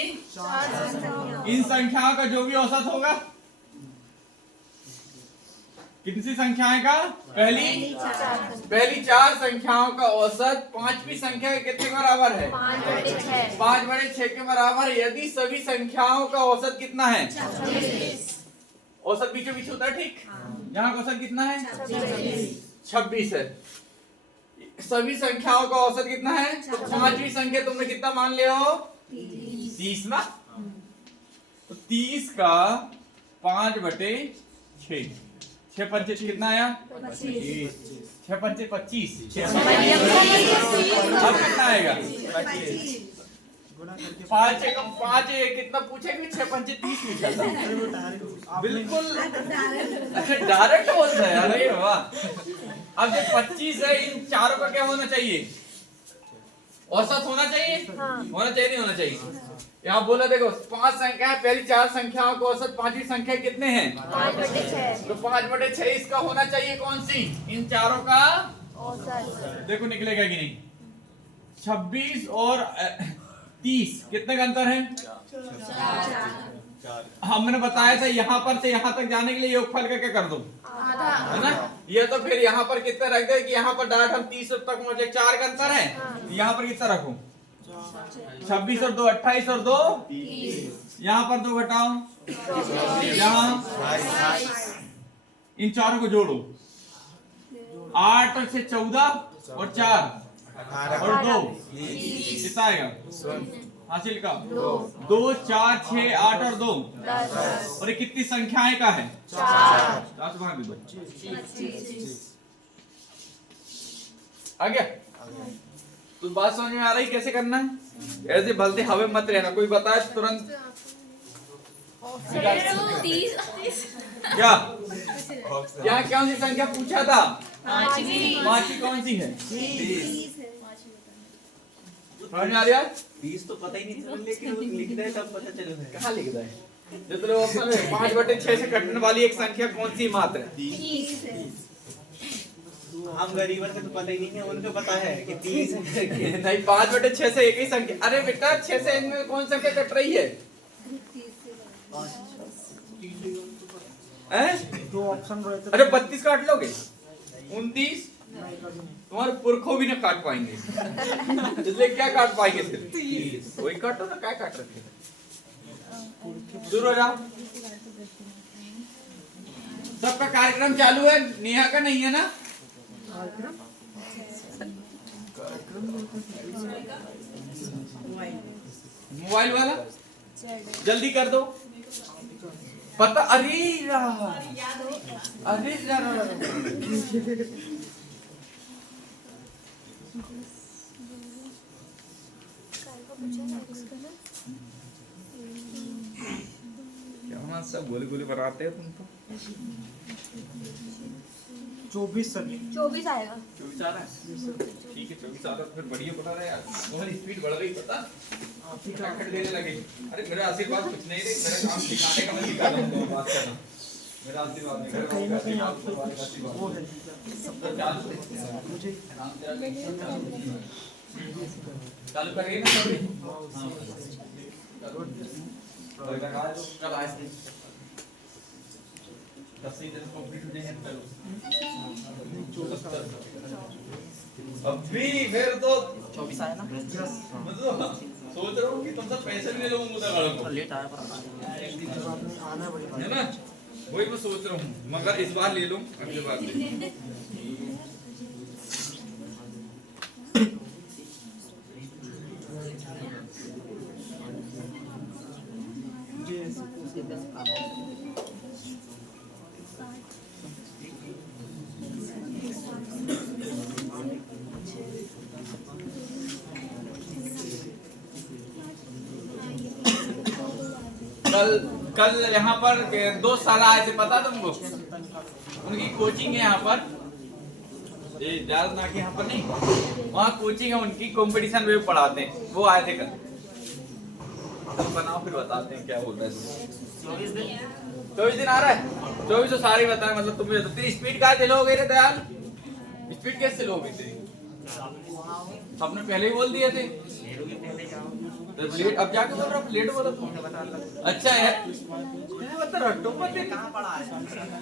इन संख्याओं का जो भी औसत होगा, कितनी संख्याएं का? पहली 4 संख्याओं का औसत 5वीं संख्या के कितने के बराबर है? 5/6 के बराबर। यदि सभी संख्याओं का औसत कितना है? औसत बीचों बीच होता है, ठीक। यहाँ का औसत कितना है? 26 है। सभी संख्याओं का औसत कितना है? तो 5वीं संख्या तुमने कितना मान लिया हो? 30 ना। तो 30 का 5/6, 6 पंचे कितना आया? 6 पंचे 25। अब कितना आएगा? 5 कितना पूछे कि 6 पंचे 30 पूछा था। बिल्कुल डायरेक्ट बोल रहे हैं। अरे वाह। अब जो 25 है इन चारों का क्या होना चाहिए? औसत होना चाहिए। होना चाहिए नहीं होना चाहिए? यहाँ बोला देखो 5 संख्या है, पहली 4 संख्याओं का औसत 5वीं संख्या कितने हैं? 5/6 तो 5/6 इसका होना चाहिए कौन सी? इन चारों का औसत। देखो निकलेगा कि नहीं। 26 और 30 कितने का अंतर है? 4। हमने बताया था यहाँ पर से यहाँ तक जाने के लिए योगफल का क्या कर दो? आधा है ना। ये तो फिर यहाँ पर कितना रख दे कि यहाँ पर डायरेक्ट हम 30 तक पहुंचे। 4 का अंतर है। यहाँ पर कितना रखो? 26 और 2 28 और 2 यहाँ पर 2 घटाओ, यहाँ इन चारों को जोड़ो। 8 से 14 और 4 और 2 कितना आएगा? हासिल का 2 4 6 8 और 2 और ये कितनी संख्याएं का है? 4 से भाग दो। आ गया? तो बात समझ में आ रही कैसे करना है? ऐसे भलते हवे मत रहना, कोई बताए तुरंत। क्या यहाँ कौन सी संख्या पूछा था? 5वीं कौन सी है? समझ में आ रहा? 30 तो पता ही नहीं था, लेकिन वो लिख दे तब पता चलेगा। कहाँ लिख रहा है? जो तो ऑप्शन में 5/6 से कटने वाली एक संख्या कौन सी मात्र? हम गरीबन को तो पता ही नहीं है, उनको पता है कि 30 नहीं 5/6 से एक ही संख्या। अरे बेटा 6 से इनमें कौन संख्या कट रही है? दो ऑप्शन रहते अरे 32 काट लोगे? 29 तुम्हारे पुरखों भी ना काट पाएंगे। इसलिए क्या काट पाएंगे? सिर्फ 30। वही काटो ना, क्या काट रखे? शुरू हो जाओ। सबका कार्यक्रम चालू है, नेहा का नहीं है ना? मोबाइल वाला जल्दी कर दो। पता अरे अरे क्या सब गोली गोली बनाते हो तुम तो। 24 सर 24 आएगा। 24 आ रहा है, ठीक है 24 आ रहा है, फिर बढ़िया बता रहा है यार, तुम्हारी स्पीड बढ़ गई पता, फटाफट देने लगे। अरे मेरा आशीर्वाद कुछ नहीं रे, मेरा काम सिखाने का, मैं सिखा रहा हूँ तुम बात करना, मेरा आशीर्वाद नहीं करो, कहीं ना कहीं आपको वो है मुझे चालू करिए ना सभी। कल आए थे 10 दिन कंप्लीट हो जाएंगे तो अभी फिर तो 24 आया ना मतलब सोच रहा हूँ कि तुमसे पैसे भी ले लूंगा मुद्दा गाड़ो को, लेट आया पर आना बड़ी है ना, वही मैं सोच रहा हूँ, मगर इस बार ले लूं, अगली बार ले। कल कल यहाँ पर 2 साल आए थे पता तुमको, उनकी कोचिंग है यहाँ पर, ये ना कि यहाँ पर नहीं, वहाँ कोचिंग है उनकी, कंपटीशन में पढ़ाते हैं, वो आए थे कल। तो बनाओ फिर बताते हैं क्या बोल रहे हैं। 24 दिन आ रहा है, 24 तो सारे बताए, मतलब तुम्हें तो तेरी स्पीड का चलो गई रे दयाल, स्पीड कैसे लो गई तेरी, आपने पहले ही बोल दिए थे। लेट अब जाके बोल रहा लेट बोला तुम, अच्छा है बता रहा टोपा पे कहां पढ़ा है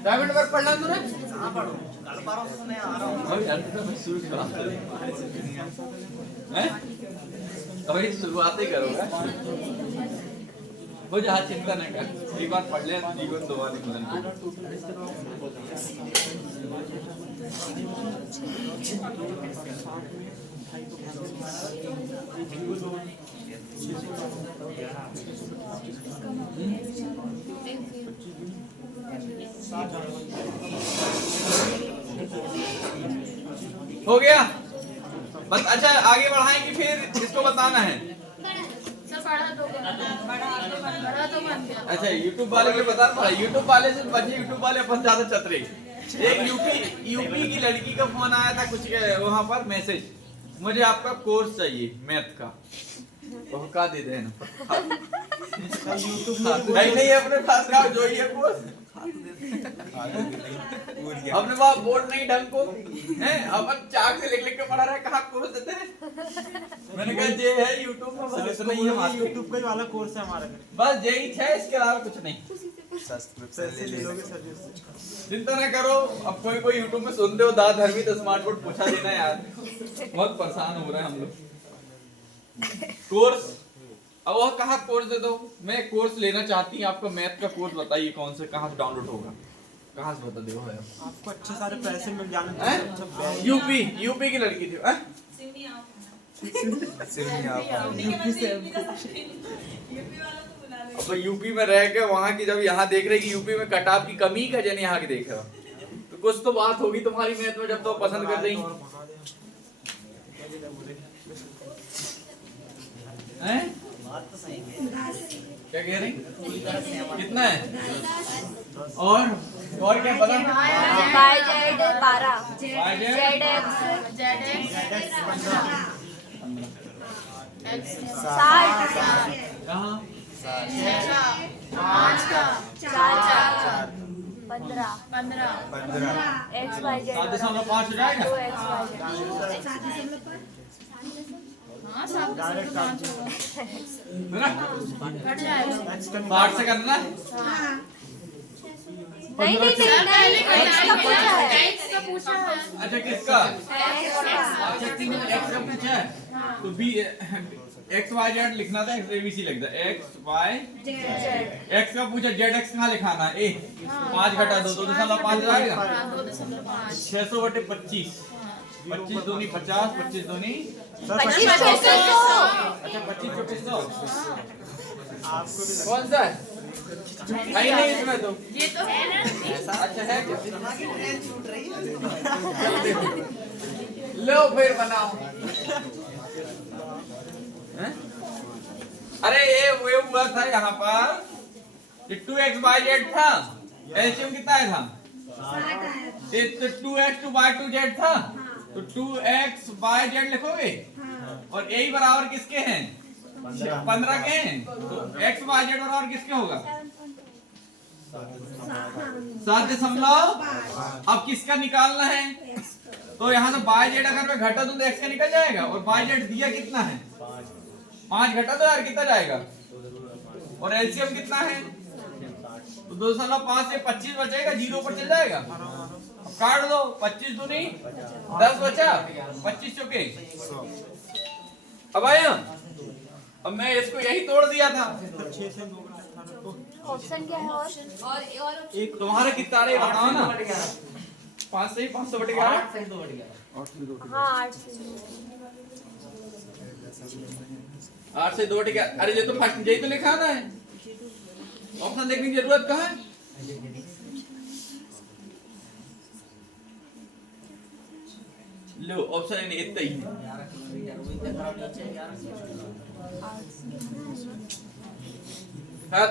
डायमंड वर्क पढ़ ला तूने, कहां पढ़ो कल परसों से मैं आ रहा हूं अभी यार तो शुरू करा हैं, अभी शुरुआत ही करोगे, हो जा, चिंता नहीं कर, एक बार पढ़ ले जीवन दोबारा निकलना। हो गया बस, अच्छा आगे बढ़ाएं कि फिर इसको बताना है। सर पढ़ा तो बन गया। अच्छा YouTube वाले के बता रहा, YouTube वाले से बचे, YouTube वाले अपन ज्यादा चतरे। एक यूपी की लड़की का फोन आया था कुछ वहां पर मैसेज, मुझे आपका कोर्स चाहिए मैथ का, तो का दे देना नहीं अपने पास का जो ही है कोर्स, अपने पास बोर्ड नहीं ढंग को है, अपन चाक से लिख लिख के पढ़ा रहे, कहाँ कोर्स देते हैं। मैंने कहा ये है YouTube में, बस इतना ही है, YouTube का ही वाला कोर्स है हमारा, बस यही है, इसके अलावा कुछ नहीं। पैसे ले लोगे सर चिंता ना करो, अब कोई YouTube में सुनते हो दादा धर्मी तो स्मार्ट बोर्ड पूछा देना यार, बहुत परेशान हो रहे हैं हम लोग। कोर्स अब वह कहाँ कोर्स दे दो, मैं कोर्स लेना चाहती हूँ, आपका मैथ का कोर्स बताइए कौन से, कहाँ से डाउनलोड होगा, कहाँ से बता दो है आपको अच्छे सारे पैसे मिल जाने। यूपी की लड़की थी अब यूपी में रह के वहाँ की जब यहाँ देख रहे कि यूपी में कटाव की कमी का जन यहाँ की देख रहा, तो कुछ तो बात होगी तुम्हारी मैथ में, जब तो पसंद कर रही हैं। बात तो सही है, क्या कह रही, कितना है और क्या पता, by Z 12 Z Z X Z 60 कहाँ 5 का 4 15 एक्स वाई जेड 7.5 हो जाएगा। 2 एक्स वाई जेड हाँ 7 है ना, कट जाएगा। 8 से करना, नहीं एक्स का पूछा है, एक्स का पूछा है। अच्छा किसका, एक्स का अच्छा तुमने एक्स का पूछा है, तो बी एक्स वाई जेड लिखना था, एक्स एबीसी लिखता है, एक्स वाई जेड एक्स का पूछा, जेड एक्स कहाँ लिखाना है, ए 5 घटा 2 2.5 जाएगा, 2.5 600/25 25 दूनी 50 25 दूनी 25 अच्छा 25 2400 आपको भी कौन सा है है ही नहीं इसमें तो। ये तो है ना। अच्छा है क्या? कहाँ की ट्रेन छूट रही है? लो फिर बनाओ। हैं? अरे ये वो हुआ था यहाँ पर 2x/z था, एलसीएम कितना आया था? 2x/2y/2z था, तो 2x/z लिखोगे और यही बराबर किसके हैं? 15 के हैं, तो x/z बराबर किसके होगा? 7.5। अब किसका निकालना है? तो यहाँ से y/z अगर मैं घटा दूं तो x का निकल जाएगा, और y/z दिया कितना है? 5 घटा दो यार, कितना जाएगा? और एलसीएम कितना है? तो 2.5 से 25 बचेगा, 0 पर चल जाएगा। अब काट दो, 25 दूनी 10 बचा, 25 चौके। अब आया, अब मैं इसको यही तोड़ दिया था। ऑप्शन क्या है? और एक तुम्हारे कितना रहे बताओ ना। 5 से 500/11। हाँ 8 से 8 से 2/11। अरे ये तो फर्स्ट यही तो लिखा ना है, ऑप्शन देखने की जरूरत कहाँ है? लो ऑप्शन नहीं, इतना ही है।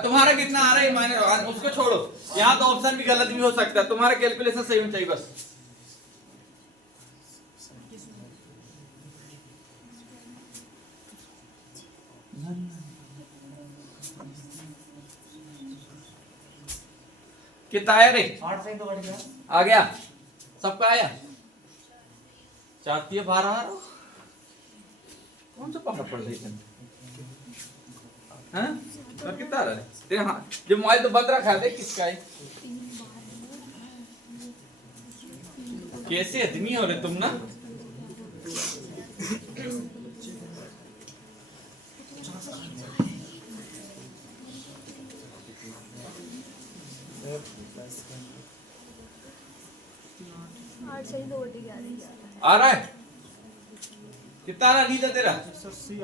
तुम्हारा कितना आ रहा है मैंने उसको छोड़ो, यहाँ तो ऑप्शन भी गलत भी हो सकता है, तुम्हारा कैलकुलेशन सही होना चाहिए बस। कितना आया रे? 8 से 2 बढ़ गया। आ गया सबका आया? चाहती है 12 कौन सा पकड़ पड़ गई तुम? हैं? और कितना आ रहा है तेरे? हाँ जो मोबाइल तो बंद रखा है, किसका है? कैसे आदमी हो रहे तुम ना? आ रहा है? कितना आ रहा नीचा तेरा? 180।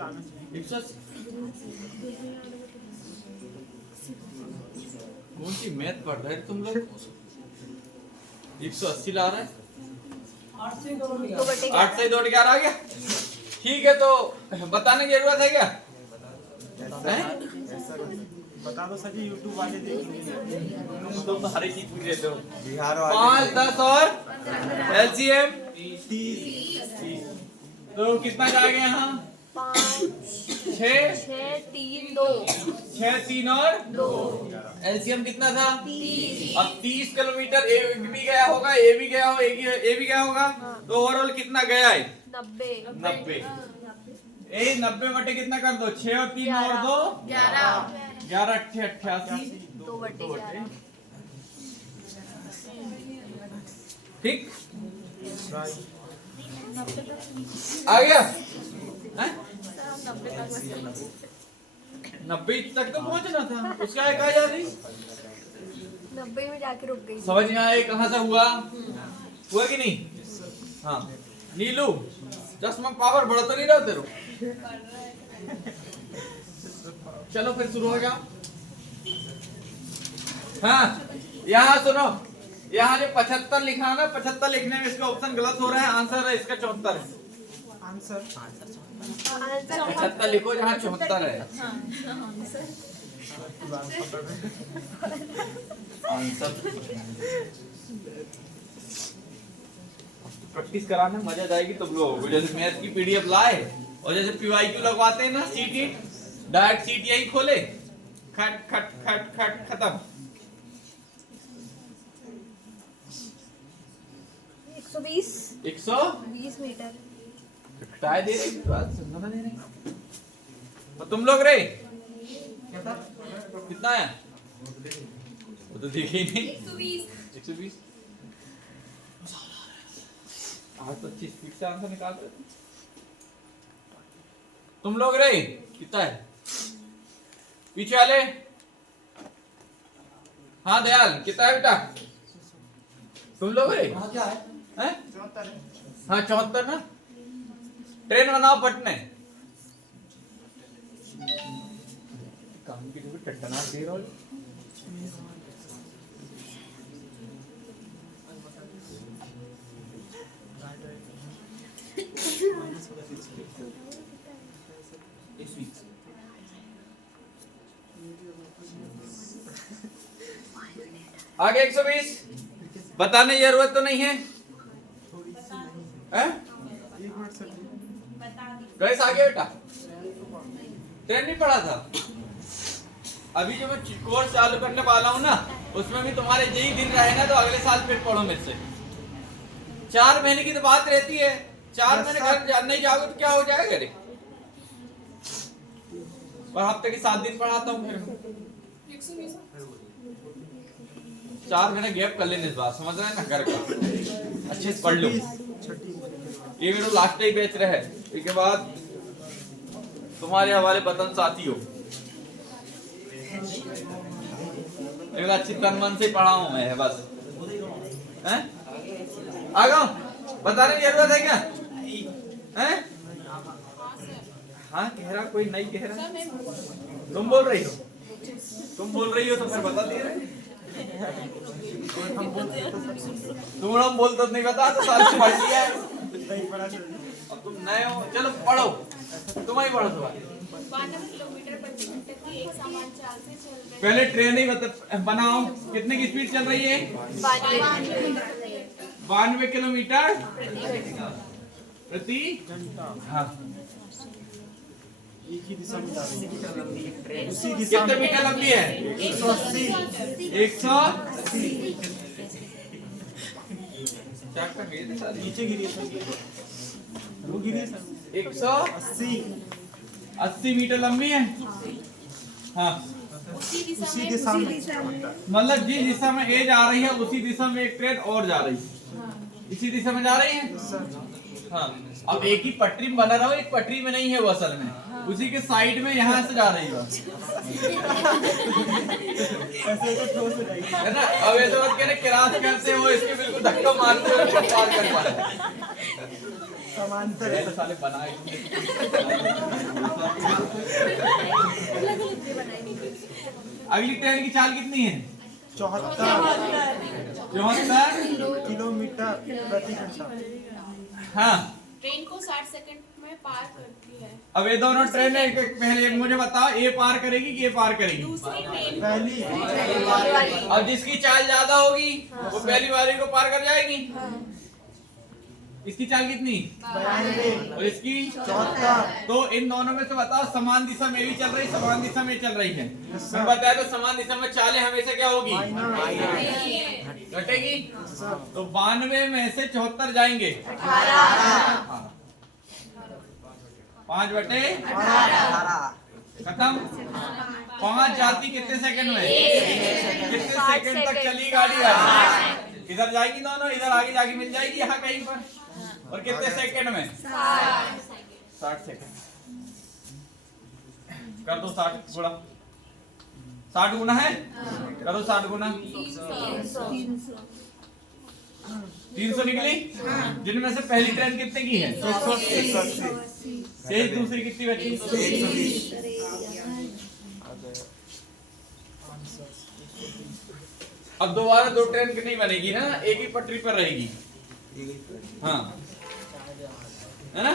कौन सी मैथ पढ़ रहे तुम लोग? 180 ला रहा है। 8 से 2 8 से 2/11 आ गया। ठीक है, तो बताने की जरूरत है क्या? बता दो सर जी, YouTube वाले देखेंगे। तुम हर एक चीज पूछ लेते हो। 5, 10 और एलसीएम 30। तो कितना जाएगा यहाँ? 5 6 6 3 2 6 3 और 2 एलसीएम कितना था? 30। अब 30 किलोमीटर ए भी गया होगा, ए भी गया होगा, ए भी गया होगा, तो ओवरऑल कितना गया है? 90 90। ए 90 कितना कर दो? 6 और 3 और 2 11 11 88। 2/11 ठीक आ गया? 90 तक तो पहुंचना था, उसका एक आ जा रही। 90 में जाके रुक गई। समझ में आया कहाँ से हुआ? हुआ कि नहीं? हाँ नीलू, चश्मा पावर बढ़ तो नहीं रहा तेरे? चलो फिर शुरू हो जाओ। हाँ यहाँ सुनो, यहाँ जो 75 लिखा ना, 75 लिखने में इसका ऑप्शन गलत हो रहा है, आंसर है इसका 74 है। आंसर 75 लिखो जहाँ 74 है आंसर। प्रैक्टिस कराने में मजा जाएगी तुम लोगों को। जैसे मैथ की पीडीएफ लाए और जैसे पीवाईक्यू लगवाते हैं ना, सीटी डायरेक्ट सीट यही खोले, खट खट खट खट खत्म। 120 मीटर टाई दे रही बात समझना दे रही। और तुम लोग रे कितना है? वो तो देखे ही नहीं। 120। आज तो अच्छी स्पीड से आंसर निकाल रहे थे तुम लोग रे। कितना है पीछे वाले? हाँ दयाल कितना है बेटा? तुम लोग रे क्या है? हैं? हाँ 74 ना। ट्रेन बनाओ पटने। काम की जगह टट्टना दे रहा आगे 120 बताने की जरूरत तो नहीं है, हैं? कैसे आगे बेटा ट्रेन नहीं पढ़ा था? अभी जो मैं कोर्स चालू करने वाला हूँ ना, उसमें भी तुम्हारे यही दिन रहे ना, तो अगले साल फिर पढ़ो मेरे से। 4 महीने की तो बात रहती है, 4 महीने घर नहीं जाओगे तो क्या हो जाएगा रे? पर हफ्ते के 7 दिन पढ़ाता हूँ फिर 4 महीने गैप कर लेने इस बार, समझ रहे हैं ना? घर का अच्छे से पढ़ लो। ये मेरा लास्ट ही बैच रहे, इसके बाद तुम्हारे हवाले वतन साथी हो। अच्छी तन मन से पढ़ा हूं मैं बस, हैं? आ गया बताने की जरूरत है क्या? हैं? हाँ कह रहा, कोई नहीं कह रहा, तुम बोल रही हो, तुम बोल रही हो तो फिर बता दे रहे। तुम लोग बोल तो नहीं बता, तो साल से पढ़ लिया है, अब तुम नए हो, चलो पढ़ो, तुम ही पढ़ो। 92 किलोमीटर प्रति घंटे की एक समान चाल से चल रहे हैं। पहले ट्रेन ही बनाओ, कितने की स्पीड चल रही है? 92 किलोमीटर प्रति हाँ। एक ही दिशा में जा रही है। उसी कितने मीटर लंबी है? 180। 180 नीचे गिरी है सर, वो गिरी है सर। 180 मीटर लंबी है हाँ। उसी उसी दिशा में दिशा में मतलब जिस दिशा में ए जा रही है उसी दिशा में एक ट्रेन और जा रही है, इसी दिशा में जा रही है हाँ। अब एक ही पटरी में बना रहा हो, एक पटरी में नहीं है वो असल में, उसी के साइड में यहाँ से जा रही है ऐसे तो ठोस हो जाएगी है ना। अब ऐसे बात कहने क्रॉस करते हो, इसके बिल्कुल धक्का मारते हुए पार कर पा रहे समांतर हैं। तो साले बनाए अगली ट्रेन की चाल कितनी है? 74 किलोमीटर प्रति घंटा। हाँ। ट्रेन को 60 सेकंड में पार करती है। अब ये दोनों ट्रेन पहले मुझे बताओ, ए पार करेगी कि ए पार करेगी? दूसरी ट्रेन पहली अब जिसकी चाल ज्यादा होगी वो पहली वाली को पार कर जाएगी। इसकी चाल कितनी? 92 और इसकी 74। तो इन दोनों में से बताओ, समान दिशा में भी चल रही, समान दिशा में चल रही है। मैं बताया तो समान दिशा में चालें हमेशा क्या होगी? घटेगी। तो 92 में से 74 जाएंगे 5/18 खत्म। 5 जाती कितने सेकंड में? कितने सेकंड तक चली गाड़ी? इधर जाएगी दोनों, इधर आगे जाके मिल जाएगी यहाँ कहीं पर। और कितने सेकंड में? 60 सेकंड। कर दो 60 गुणा, 60 गुना है, करो 60 गुना। 300 निकली, जिनमें से पहली ट्रेन कितने की है? 180। शेष दूसरी कितनी बची? 120। अब दोबारा 2 ट्रेन नहीं बनेगी ना, एक ही पटरी पर रहेगी हाँ, है ना?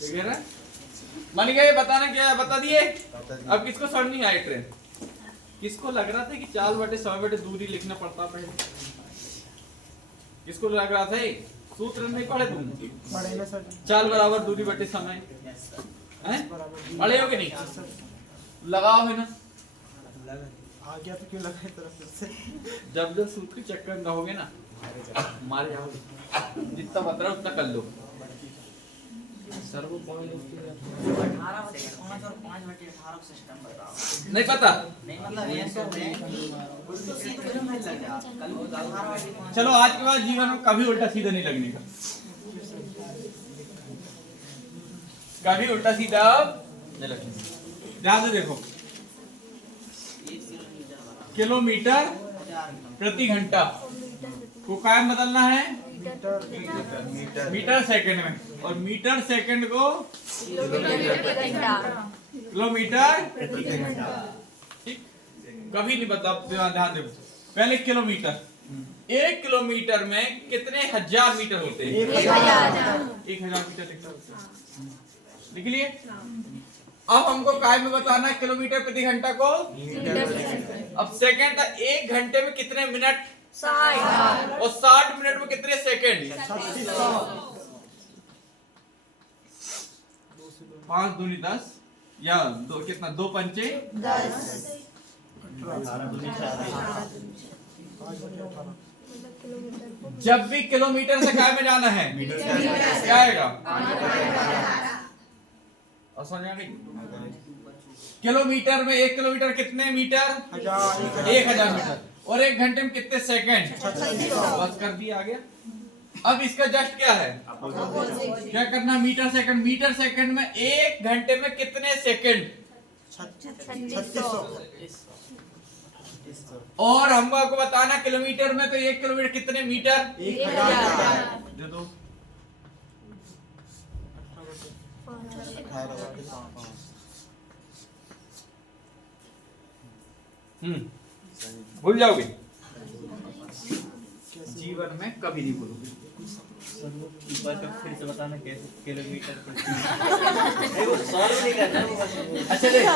ठीक है ना? मान गए, बताना क्या है बता दिए। अब किसको समझ नहीं आई ट्रेन? किसको लग रहा था कि 4/100 दूरी लिखना पड़ता पहले? किसको लग रहा था? सूत्र नहीं पढ़े तुम? पढ़े ना सर। 4 बराबर दूरी बटे समय, हैं? पढ़े हो कि नहीं? लगाओ है ना। आ गया तो क्यों लगा तरफ से? जब सूत्र के चक्कर में रहोगे ना, मारे जाओगे। जितना बता रहा उतना कर लो। सर्वो पॉइंट 18 सेकंड 5/18 सिस्टम बताओ। नहीं पता? नहीं मतलब ये सब है उसको सीधे क्यों नहीं लग जा? कल वो 18/5 चलो आज के बाद जीवन में कभी उल्टा सीधा नहीं लगने का, कभी उल्टा सीधा नहीं लगने। ध्यान से देखो, किलोमीटर प्रति घंटा को कायम बदलना है मीटर सेकंड में, और मीटर सेकंड को किलोमीटर ठीक। कभी नहीं बता, ध्यान दो। पहले किलोमीटर, 1 किलोमीटर में कितने हजार मीटर होते हैं? 1000 मीटर लिखता होता है। लिख लिए? अब हमको काय में बताना है किलोमीटर प्रति घंटा को। अब सेकंड था, 1 घंटे में कितने मिनट? 60 और 60 मिनट में कितने सेकंड? 5 दूनी 10 या दो कितना? 2 पंचे 10 जब भी किलोमीटर से काय में जाना है क्या आएगा? और समझ में आ गई? किलोमीटर में 1 किलोमीटर कितने मीटर? 1000 मीटर। और 1 घंटे में कितने सेकंड? बस कर दिया, आ गया। अब इसका जस्ट क्या है? क्या करना? Metre second. मीटर सेकंड में 1 घंटे में कितने सेकंड? 3600 और हमको आपको बताना किलोमीटर में, तो 1 किलोमीटर कितने मीटर? 1000 जो दो भूल जाओगे, जीवन में कभी नहीं भूलोगे। फिर से बताना कैसे किलोमीटर अच्छा देख,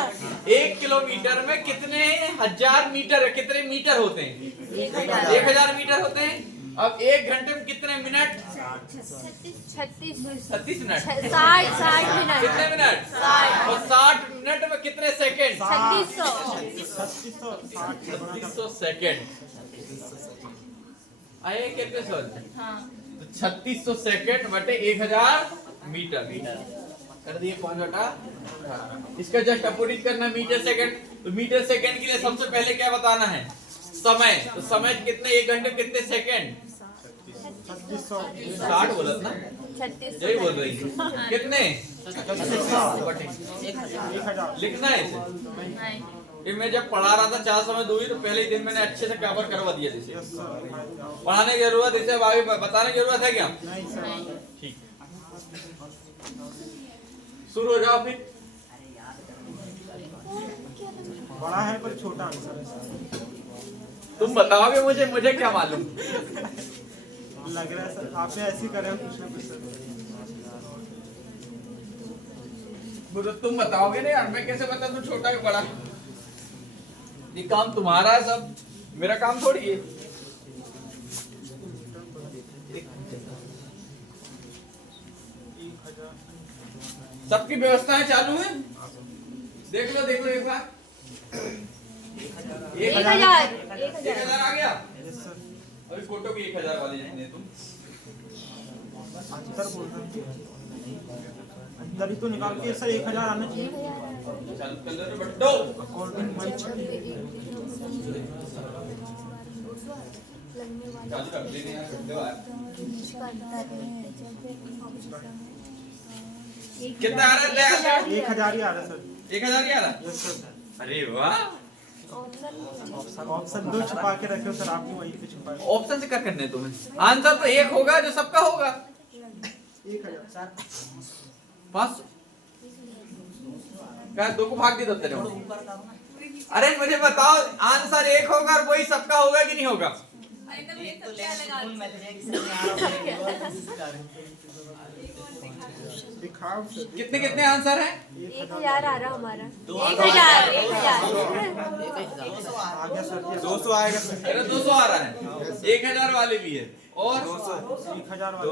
1 किलोमीटर में कितने हजार मीटर, कितने मीटर होते हैं? 1000 मीटर होते हैं। अब 1 घंटे में कितने मिनट? 36 मिनट। 60 मिनट कितने मिनट? 60 और 60 मिनट में कितने सेकंड? 3600 सेकंड आए कैसे सर? हाँ 3600 सेकंड बटे 1000 मीटर कर दिए 5 बटा 18। इसका जस्ट अपोजिट करना मीटर सेकंड। तो मीटर सेकंड के लिए सबसे पहले क्या बताना है? समय। तो समय कितने? 1 घंटे कितने सेकंड? 60 बोला ना, 3600 यही बोल रही कितने? लिखना है इसे। नहीं ये मैं जब पढ़ा रहा था 4 समय दूरी, तो पहले ही दिन मैंने अच्छे से कवर करवा दिया। जैसे पढ़ाने की जरूरत, इसे अब आगे बताने की जरूरत है क्या? ठीक, शुरू हो जाओ फिर। बड़ा है पर छोटा आंसर है। तुम बताओगे मुझे, मुझे क्या मालूम? लग रहा है सर आपने ऐसे ही करे हो कुछ ना कुछ सर। वो तो तुम बताओगे नहीं यार, मैं कैसे बता दूं छोटा कि बड़ा? ये काम तुम्हारा है सब, मेरा काम थोड़ी है। सबकी व्यवस्थाएं चालू है, देख लो एक बार। 1000 आ गया। अभी फोटो की 1000 वाली नहीं तुम अंतर बोल रहे हैं। अंतर ही तो निकाल के सर 1000 आना चाहिए। चालू कर लो बट्टो। चालू रख लेने यार, करते हो यार। कितना आ रहा है? 1000 ही आ रहा है सर। 1000 ही आ रहा? Yes sir. अरे वाह, ऑप्शन 2 छुपा के रखे हो सर, आपने वहीं पे छुपाया। ऑप्शन से क्या करने है तुम्हें? आंसर तो एक होगा जो सबका होगा। 1000 सर। बस क्या 2 को भाग दे तेरे? अरे मुझे बताओ, आंसर एक होगा और वही सबका होगा कि नहीं होगा? दिखाओ सर। कितने कितने आंसर हैं? 1000 आ रहा हमारा। 1000 आ गया सर। 200 आएगा सर। मेरा 200 आ रहा है, 1000 वाले भी है और 1000 वाले।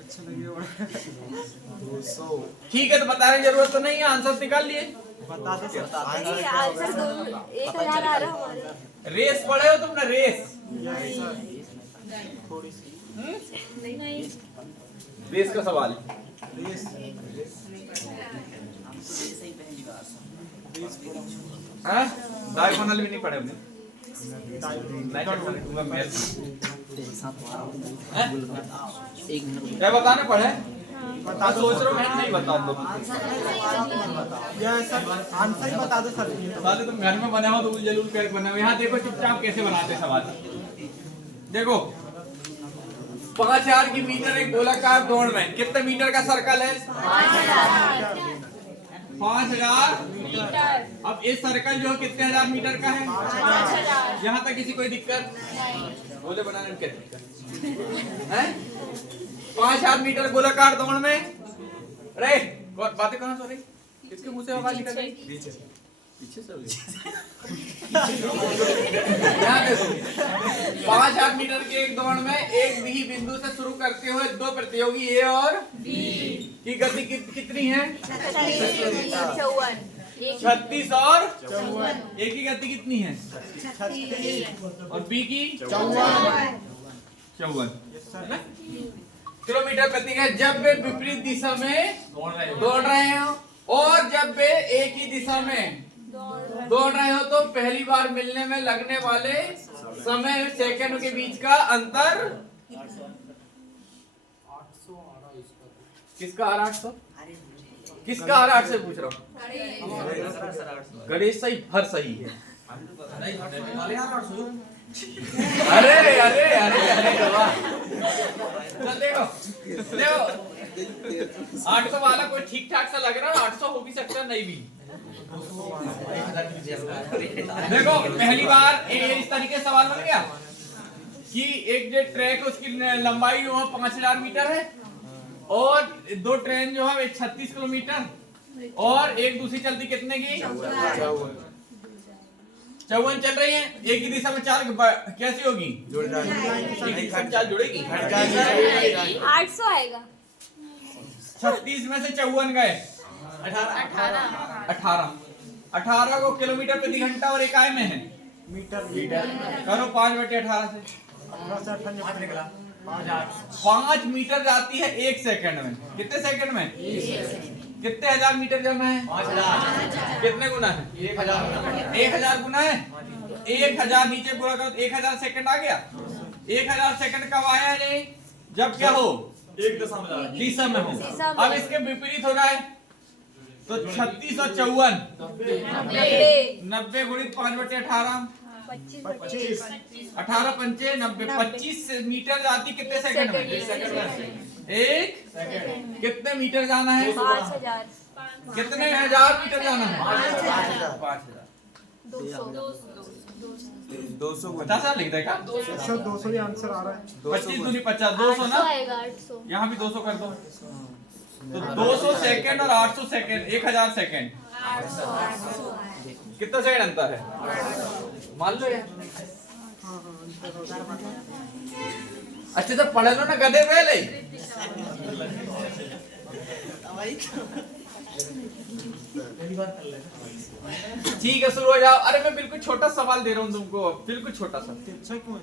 अच्छा लगेगा। 200 ठीक है, तो बताने की जरूरत तो नहीं है, आंसर निकाल लिए। बता दो सर। आंसर 1000 आ रहा हमारा। रेस पढ़े हो तुमने? Race yes sir. थोड़ी सी रेस का सवाल है। रेस हाँ, डायगोनल भी नहीं पढ़े हमने। क्या बताने पढ़े? बता दो। सोच रहा हूँ मैं नहीं बता दो। यस सर, आंसर ही बता दो सर। साले तुम घर में बने हो तो जरूर कर बने हो। यहाँ देखो चुपचाप कैसे बनाते सवाल। देखो 5000 की मीटर एक गोलाकार दौड़ में कितने मीटर का सर्कल है? 5000 मीटर। अब इस सर्कल जो है कितने हजार मीटर का है? 5000। यहाँ तक किसी कोई दिक्कत? गोले बनाने में क्या दिक्कत है? 5000 मीटर गोलाकार दौड़ में अरे बातें कहाँ से हो रही? किसके मुंह से आवाज निकल रही? पीछे से यहाँ देखो 5000 मीटर के एक दौड़ में एक भी बिंदु से शुरू करते हुए दो प्रतियोगी ए और बी की गति कितनी है? 36 और ए की गति कितनी है? और बी की 54 किलोमीटर प्रति घंटा जब वे विपरीत दिशा में दौड़ रहे हो और जब वे एक ही दिशा में दौड़ रहे हो तो पहली बार मिलने में लगने वाले समय सेकंड के बीच का अंतर 800 आ रहा है इसका। किसका आ रहा 800? किसका आ रहा 800 पूछ रहा हूँ? गणेश सही भर सही है। अरे अरे अरे अरे वाह चल देखो देखो 800 वाला कोई ठीक ठाक सा लग रहा है 800 हो भी सकता नहीं भी। देखो पहली बार इस तरीके से सवाल बन गया कि एक जो ट्रैक उसकी लंबाई जो है 5000 मीटर है और दो ट्रेन जो है 36 किलोमीटर और एक दूसरी चलती कितने की? 54 चल रही है। एक ही दिशा में चार कैसी होगी? एक ही दिशा में चार जुड़ेगी। 800 आएगा। 36 में से 54 गए 18 को किलोमीटर प्रति घंटा और इकाई में है मीटर करो 5/18 से 5 मीटर जाती है एक सेकंड में। कितने सेकंड में? कितने हजार मीटर जाना है? 5000। कितने गुना है? 1000 गुना है। 1000 नीचे पूरा करो 1000 सेकंड आ गया। 1000 सेकंड कब आया ये? जब क्या हो? एक दिशा में हो। अब इसके विपरीत हो रहा है तो 36 और 54 90 गुणित 5/18 25 18 पंचे 90 25 मीटर जाती कितने सेकंड में? एक कितने मीटर जाना है? 5000 कितने हजार मीटर जाना है? 5000 200 50 लिख देगा 200 ही आंसर आ रहा है। 25 दूनी 50 200 ना आएगा 800। यहाँ भी 200 कर दो तो 200 सेकंड और 800 सेकंड 1000 सेकंड कितना सेकंड अंतर है? मान लो यार अच्छे से पढ़ लो ना गधे पहले। ठीक है शुरू हो जाओ। अरे मैं बिल्कुल छोटा सवाल दे रहा हूँ तुमको बिल्कुल छोटा सा। अच्छा क्यों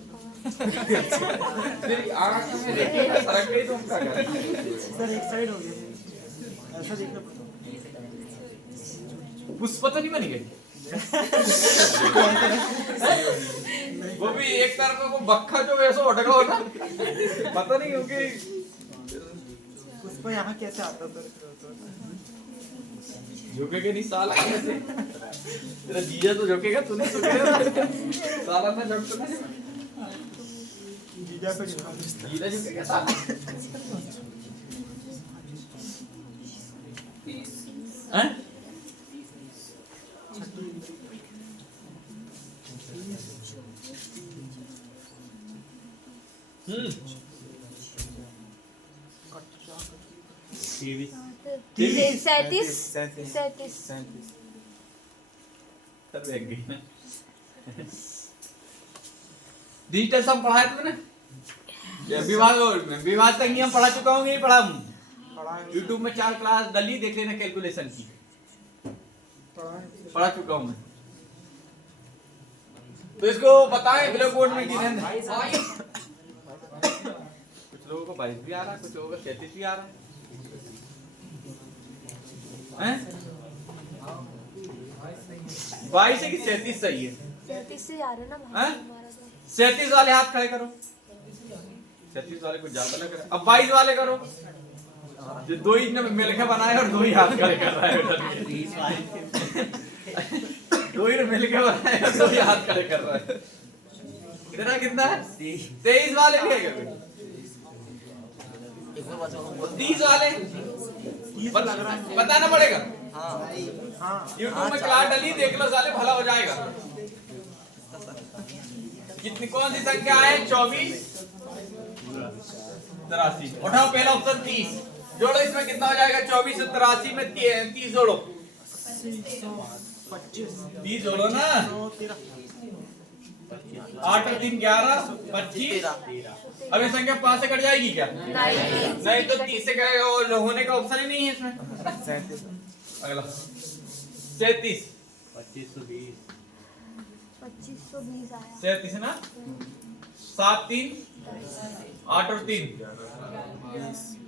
फिर आंख में देखिएगा सरक गई तो हम क्या करें? सर एक साइड हो गया ऐसा देखना पड़ता। पुष्प तो नहीं बनी गई वो भी एक तरफ को बक्खा जो वैसा अटका हो ना पता नहीं क्योंकि उसको यहाँ कैसे आता सर? झुकेगा नहीं साला कैसे? तेरा जीजा तो झुकेगा तूने साला ना झुक तो नहीं जीजा को जीजा झुकेगा साला हैं? डिजिटल सम पढ़ा है तुमने? विभाग तक नियम पढ़ा चुका हूँ नहीं पढ़ा हूँ। यूट्यूब में 4 क्लास डली देख लेना कैलकुलेशन की पढ़ा चुका हूँ मैं। तो इसको बताएं ब्लैक बोर्ड में गिने कुछ लोगों को 22 भी आ रहा है कुछ लोगों को 33 भी आ रहा है 22 है कि 37 सही है? 37 से आ रहा है ना हैं? हमारा तो। 37 वाले हाथ खड़े करो 37 वाले कुछ ज्यादा लग रहा है। अब 22 वाले करो जो दो ही ने मिलके बनाए और दो ही हाथ खड़े कर रहा है दो ही ने मिलके बनाए और दो ही हाथ खड़े कर रहा है। कितना कितना है? 23 वाले भी है 30 वाले बताना पड़ेगा। यूट्यूब में क्लास डली, देख लो साले, भला हो जाएगा। कितनी कौन सी संख्या है? 24 83। उठाओ पहला ऑप्शन 30, जोड़ो इसमें कितना हो जाएगा? 24 और 83 में 30 जोड़ो, 30 जोड़ो ना। 8 और 3 11 25। अब ये संख्या 5 से कट जाएगी क्या? नहीं तो 30 से कटेगा, और होने का ऑप्शन ही नहीं है इसमें। अगला 37 2520 आया। 37 है ना। 7 3 8 और 3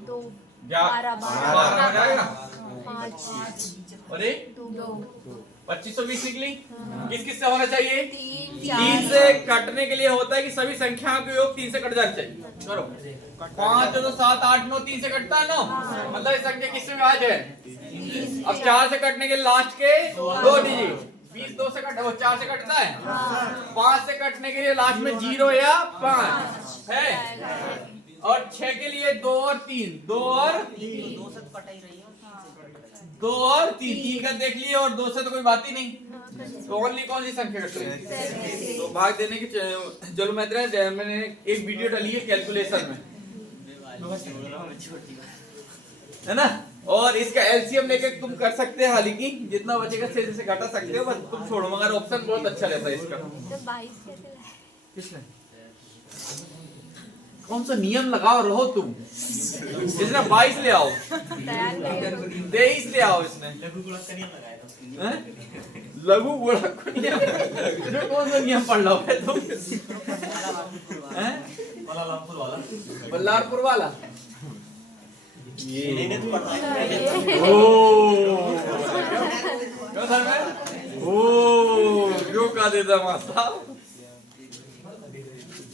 2 12 हो जाएगा। 5 और 2520 निकली। किस किस से होना चाहिए? 3 3 से कटने के लिए होता है कि सभी संख्याओं के योग 3 से कट जाना चाहिए। करो 5 तो 7 8 9 3 से कटता है ना, मतलब ये संख्या किससे विभाज्य है? अब 4 से कटने के लास्ट के 2 डिजिट, 20 2 से कट, वो 4 से कटता है। 5 से कटने के लिए लास्ट में 0 या 5 है, और 6 के लिए 2 और 3, 2 और 3 का देख लिए, और 2 से तो कोई बात ही नहीं, तो ओनली कौन सी संख्या कट रही है? तो भाग देने की ज्योमेट्री मैंने एक वीडियो डाली है कैलकुलेशन में, है ना। और इसका एलसीएम लेके तुम कर सकते हैं, हालांकि जितना बचेगा से घटा सकते हो, बस तुम छोड़ो, मगर ऑप्शन बहुत अच्छा रहता है इसका। 22 कैसे लाए? किसने कौन सा नियम लगाओ रहो तुम? इसने 22 ले आओ, 23 ले आओ, इसने लघु गुणक का नियम लगाया था। लघु गुणक का नियम जो कौन सा नियम पढ़ लो है तुम? बल्लारपुर वाला ये जो का देता मास्टर,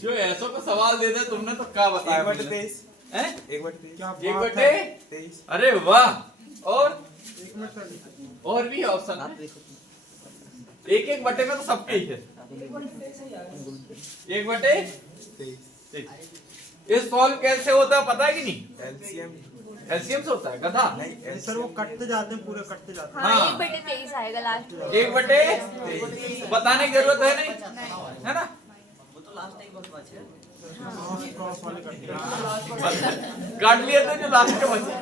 जो ऐसा को सवाल देता तुमने तो क्या बताया? 1/23। अरे वाह। और भी ऑप्शन 1/1 में तो सबके ही है। 1/23। ये सॉल्व कैसे होता है पता है कि नहीं? एलसीएम से होता है गधा। नहीं सर, वो कटते जाते हैं, पूरे कटते जाते हैं। हाँ 1/23 आएगा लास्ट में। 1/23 बताने की जरूरत है नहीं, है ना। वो तो लास्ट एक बस बचे क्रॉस वाले कट काट लिए तो जो लास्ट के बचे,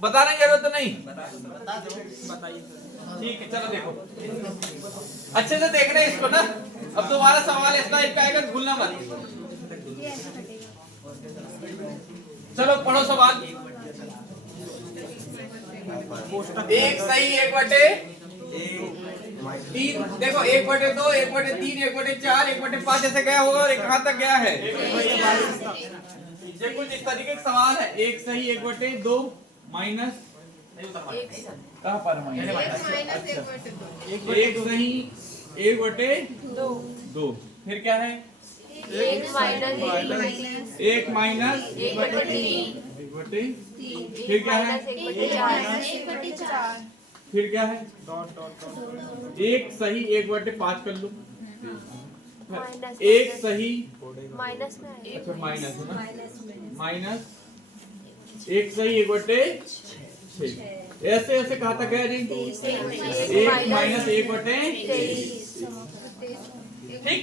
बताने की जरूरत नहीं। बता दो, बताइए सर। ठीक है चलो देखो, अच्छे से देखना है इसको ना। अब तुम्हारा सवाल इसका एक आएगा, भूलना मत। चलो पढ़ो सवाल। 1 सही 1/3। देखो 1/2 1/3 1/4 1/5 ऐसे गया होगा, और एक कहां तक गया है? ये कुछ इस तरीके का सवाल है। 1 सही 1/2 माइनस कहां पर माइनस? 1 सही 1/2, फिर क्या है? 1 माइनस 1 माइनस 1/3, फिर क्या है? 1/4, फिर क्या है? डॉट डॉट डॉट 1 सही 1/5 कर लो। माइनस 1 सही, माइनस में आएगा। अच्छा माइनस है ना, माइनस 1 सही 1/6। ऐसे ऐसे कहाँ तक गया जी? 1 माइनस 1/23। ठीक।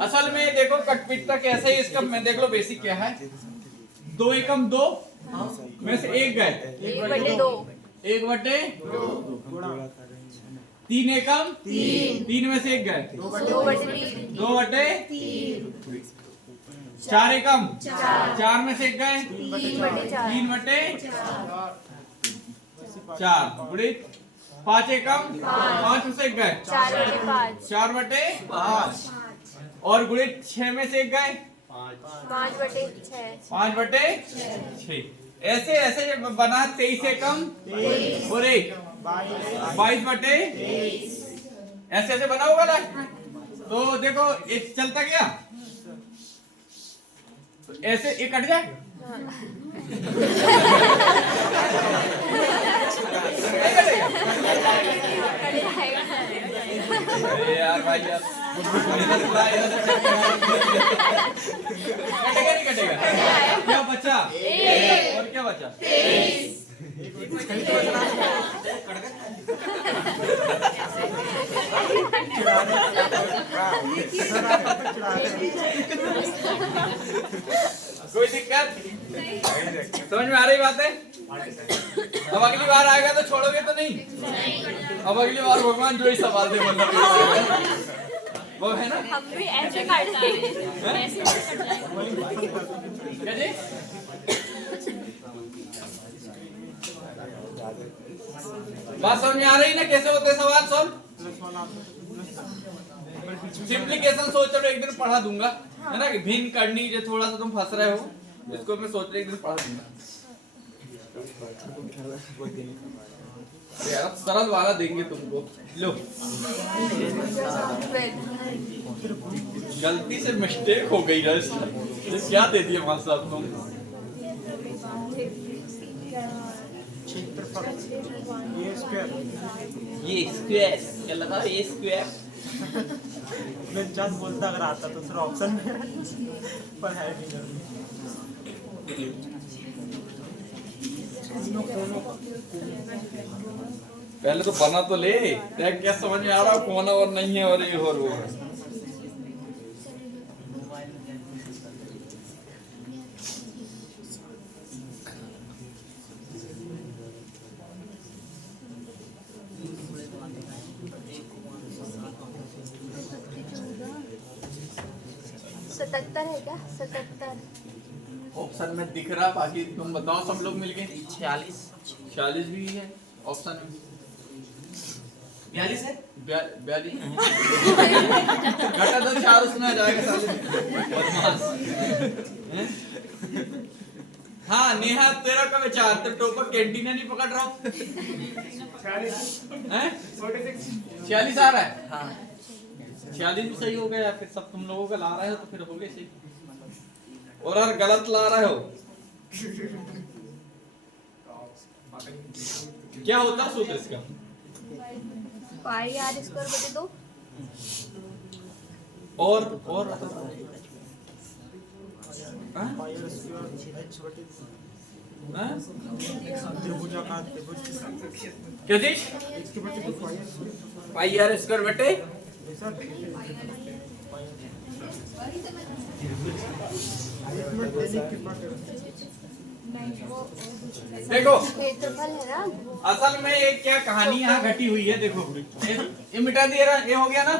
असल में देखो कटपिटता कैसे है इसका, मैं देख लो बेसिक क्या है। 2 एकम 2 में से 1 गए, 1/2, 1/2। 3 एकम 3 में से 1 गए, 2/3, 2/3। 4 एकम 4 में से 1 गए, 3/4, 3/4। गुणित 5 एकम 5 में से 1 गए, 4/5, 4/5। और गुणित 6 में से 1 गए, 5/6, 5/6। ऐसे ऐसे जब बना 23 से कम और 1 22/23। ऐसे ऐसे बना होगा ना। तो देखो एक चलता गया, तो ऐसे एक कट जाए। अरे यार भाई यार, कटेगा नहीं कटेगा? क्या बचा? और क्या बचा? कोई दिक्कत समझ में आ रही बात है? अब अगली बार आएगा तो छोड़ोगे तो नहीं? अब अगली बार भगवान जो ही सवाल दे मतलब वो है ना। हम भी ऐसे काटते हैं। क्या जी? बात समझ में आ रही ना कैसे होते हैं सवाल सॉल्व? सिंप्लीकेशन सोच रहे एक दिन पढ़ा दूंगा है ना कि भिन्न करनी जो थोड़ा सा तुम फंस रहे हो इसको मैं सोच रहे एक दिन पढ़ा दूंगा। यार सरल वाला देंगे तुमको। लो गलती से मिस्टेक हो गई है ये क्या दे दिया मास्टर साहब तुम? ये स्क्वायर क्या लगा? ये स्क्वायर मैं जस्ट बोलता अगर आता तो सर ऑप्शन में पर है नहीं। पहले तो बना तो ले क्या समझ में आ रहा कौन और नहीं है और ये और वो है। सतहत्तर है क्या? 77 ऑप्शन में दिख रहा बाकी तुम बताओ सब लोग मिलके। 46 भी है ऑप्शन में। 42 है 42 घटा तो 4 उसमें आ जाएगा साले बदमाश। हाँ नेहा तेरा का विचार तो टोपर कैंटीन नहीं पकड़ रहा हूँ। 46 आ रहा है। हाँ 46 भी सही हो गया या फिर सब तुम लोगों का ला रहे हो तो फिर हो गए सही और अगर गलत ला रहे हो क्या होता सूत्र इसका? पाई आर स्क्वायर बटे 2 और क्या जी? पाई आर स्क्वायर बटे देखो क्षेत्रफल है ना। असल में ये क्या कहानी यहाँ घटी हुई है देखो ये मिटा दिया ना ये हो गया ना।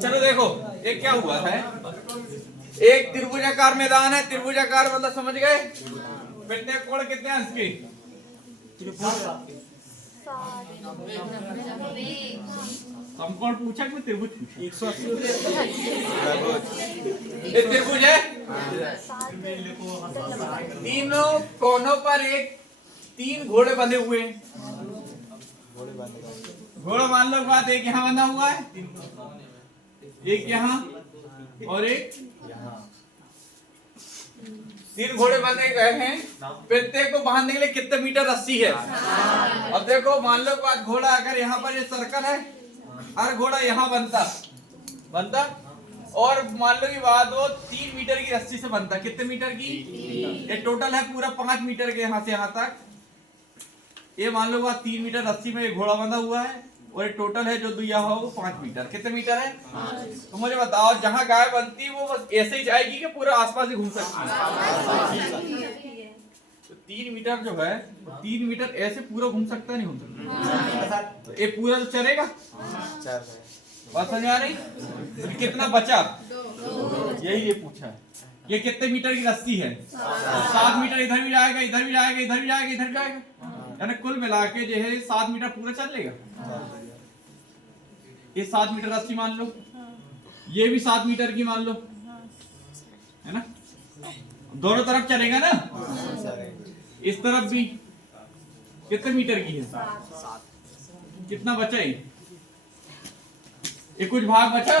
चलो देखो ये क्या हुआ है एक त्रिभुजाकार मैदान है। त्रिभुजाकार मतलब समझ गए? प्रत्येक कोण कितने अंश की? समकोण पूछा कि त्रिभुज पूछा? 180 ये त्रिभुज है। तीनों कोनों पर एक 3 घोड़े बंधे हुए हैं। घोड़ा मान लो बात एक यहाँ बंधा हुआ है एक यहाँ और एक 3 घोड़े बांधे गए हैं। प्रत्येक को बांधने के लिए कितने मीटर रस्सी है? अब देखो मान लो बात घोड़ा अगर यहाँ पर ये सर्कल है हर घोड़ा यहाँ बनता और मान लो की बात वो 3 मीटर की रस्सी से बनता। कितने मीटर की? ये टोटल है पूरा 5 मीटर के यहाँ से यहाँ तक। ये मान लो बात 3 मीटर रस्सी में ये घोड़ा बंधा हुआ है और ये टोटल है जो दिया हो वो 5 मीटर। कितने मीटर है? तो मुझे बताओ जहाँ गाय बनती है वो बस ऐसे ही जाएगी कि पूरा आसपास ही घूम सकती है? तो 3 मीटर जो है 3 मीटर ऐसे पूरा घूम सकता नहीं घूम सकता? तो ये पूरा तो चलेगा। बात समझ आ रही? कितना बचा? यही ये पूछा है। ये कितने मीटर की रस्सी है? 7 मीटर इधर भी जाएगा इधर भी जाएगा इधर भी जाएगा इधर भी जाएगा यानी कुल मिला के जो है 7 मीटर पूरा चल लेगा। ये 7 मीटर रस्सी मान लो ये भी 7 मीटर की मान लो है ना। दोनों तरफ चलेगा ना। इस तरफ भी कितने मीटर की है? 7। कितना बचा? ये कुछ भाग बचा।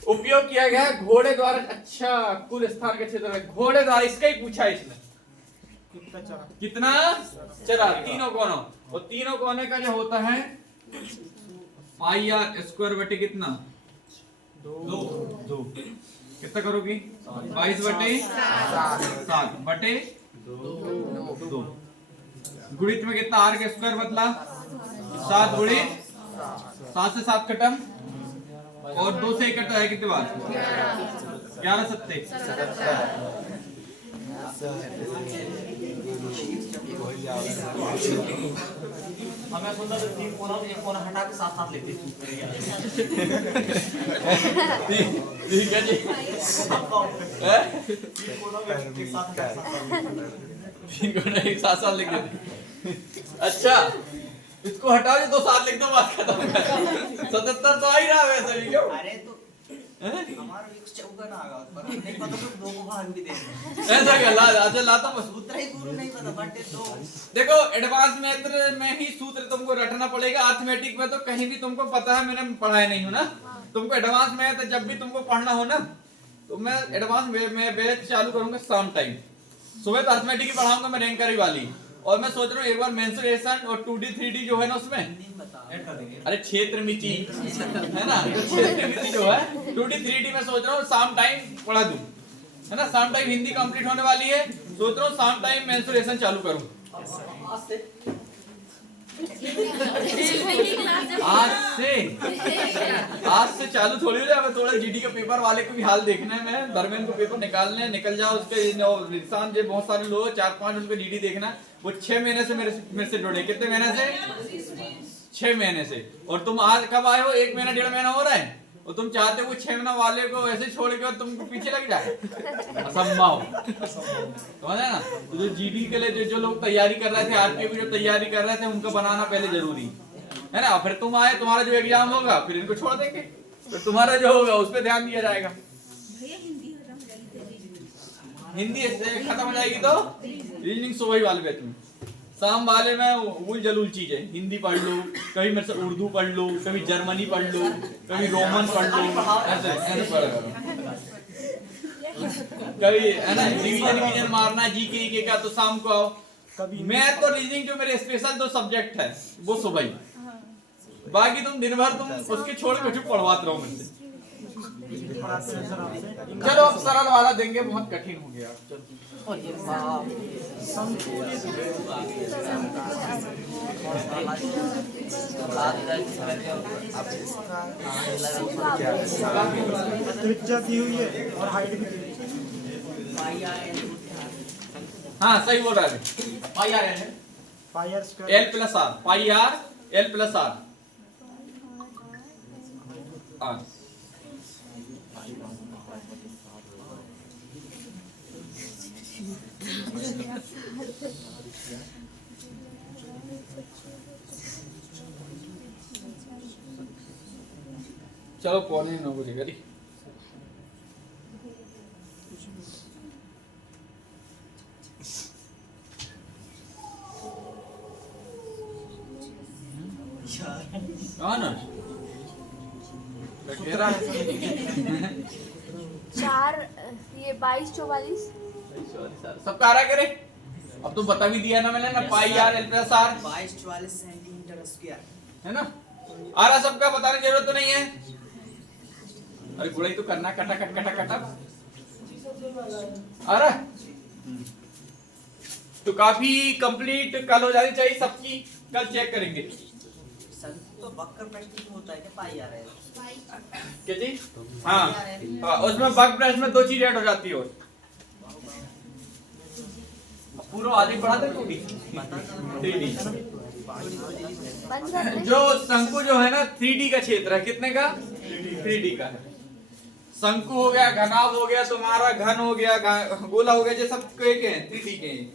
उपयोग किया गया घोड़े द्वारा। अच्छा कुल स्थान के क्षेत्र में घोड़े द्वारा इसका ही पूछा इसने कितना चला? तीनों कोनों और तीनों कोने का जो होता है पाई आर स्क्वायर बटे कितना? 2 कितना करोगी? 22 बटे 7 बटे 2 गुणित में कितना? आर का स्क्वायर बदला 7 गुणी 7 से 7 खत्म और 2 से 1 कटा है कितने बार 11 सत्ते हमें सुनता तो 3 कोना में 1 कोना हटा के साथ साथ लेते ठीक है जी हैं 3 कोना में एक साथ हटा के साथ 3 कोना एक साथ साथ लिख देते अच्छा इसको हटाओ ये 2 साथ लिख दो बात खत्म 77 तो आ ही रहा वैसे भी क्यों अरे तो हमारा एक चौका ना आगा पर नहीं पता तो 2 को भाग भी दे ऐसा क्या ला अच्छा लाता बस सूत्र ही पूरा नहीं पता बट तो देखो एडवांस मैथ में ही सूत्र तुमको रटना पड़ेगा अर्थमेटिक में तो कहीं भी तुमको पता है मैंने पढ़ाया नहीं हूं ना तुमको एडवांस मैथ जब भी तुमको पढ़ना हो ना तो मैं एडवांस में बैच चालू करूंगा शाम टाइम सुबह तो अर्थमेटिक ही पढ़ाऊंगा मैं रैंकरी वाली और मैं सोच रहा हूँ एक बार मेंसुरेशन और 2D 3D जो है ना उसमें अरे क्षेत्र मिति है ना तो क्षेत्र मिति जो है 2D 3D में सोच रहा हूँ शाम टाइम पढ़ा दूं है ना शाम टाइम हिंदी कंप्लीट होने वाली है सोच रहा हूँ शाम टाइम मेंसुरेशन चालू करूं आज से चालू थोड़ी हो जाए थोड़ा जीडी का पेपर वाले को भी हाल देखना है मैं धर्मेंद्र को पेपर निकालने निकल जाओ उसके निशान जो बहुत सारे लोग 4-5 उनको जीडी देखना वो 6 महीने से मेरे से जुड़े कितने महीने से 6 महीने से और तुम आज कब आए हो 1 महीना 1.5 महीना हो रहा है और तुम चाहते हो 6 महीना वाले को ऐसे छोड़ के तुमको पीछे लग जाए असंभव समझ ना तो जो जीडी के लिए जो लोग तैयारी कर रहे थे आरपीओ की जो तैयारी कर रहे थे उनका बनाना पहले जरूरी है ना फिर तुम आए तुम्हारा जो एग्जाम होगा फिर इनको छोड़ देंगे तो तुम्हारा जो होगा उस पर ध्यान दिया जाएगा हिंदी खत्म हो जाएगी तो रीजनिंग सुबह वाले बैच में शाम वाले में उल जलूल चीज है हिंदी पढ़ लो कभी मेरे से उर्दू पढ़ लो कभी जर्मनी पढ़ लो कभी रोमन पढ़ लो ऐसे पढ़ा करो कभी है ना डिवीजन मारना जीके का तो शाम को आओ मैथ और रीजनिंग जो मेरे स्पेशल 2 सब्जेक्ट है वो सुबह बाकी तुम दिन भर तुम उसके छोड़ के चुप पढ़वाते रहो मुझसे चलो अब सरल वाला देंगे बहुत कठिन हो गया त्रिज्या दी हुई है और हाइट भी दी हुई है। हाँ सही बोल रहा है पाई आर है pi r square l plus r pi r l plus r चलो 8:45 बजेगा जी ना 4 ये 22-44 सबका आ रहा करे अब तुम बता भी दिया ना मैंने ना pi r l plus r 22-44 centimetre square है ना आ रहा सबका बताने की जरूरत तो नहीं है अरे गुड़ाई तो करना कटा कट कटा कटा आ रहा तो काफी कंप्लीट कल हो जानी चाहिए सबकी कल चेक करेंगे तो वक्र प्रश्न होता है कि पाई आ रहा है क्या जी हाँ उसमें वक्र प्रश्न में 2 चीज ऐड हो जाती है और पूरा आगे बढ़ा दे 3D जो शंकु जो है ना 3D का क्षेत्र है कितने का 3D का है शंकु हो गया घनाभ हो गया तुम्हारा घन हो गया गोला हो गया ये सब के हैं 3D के हैं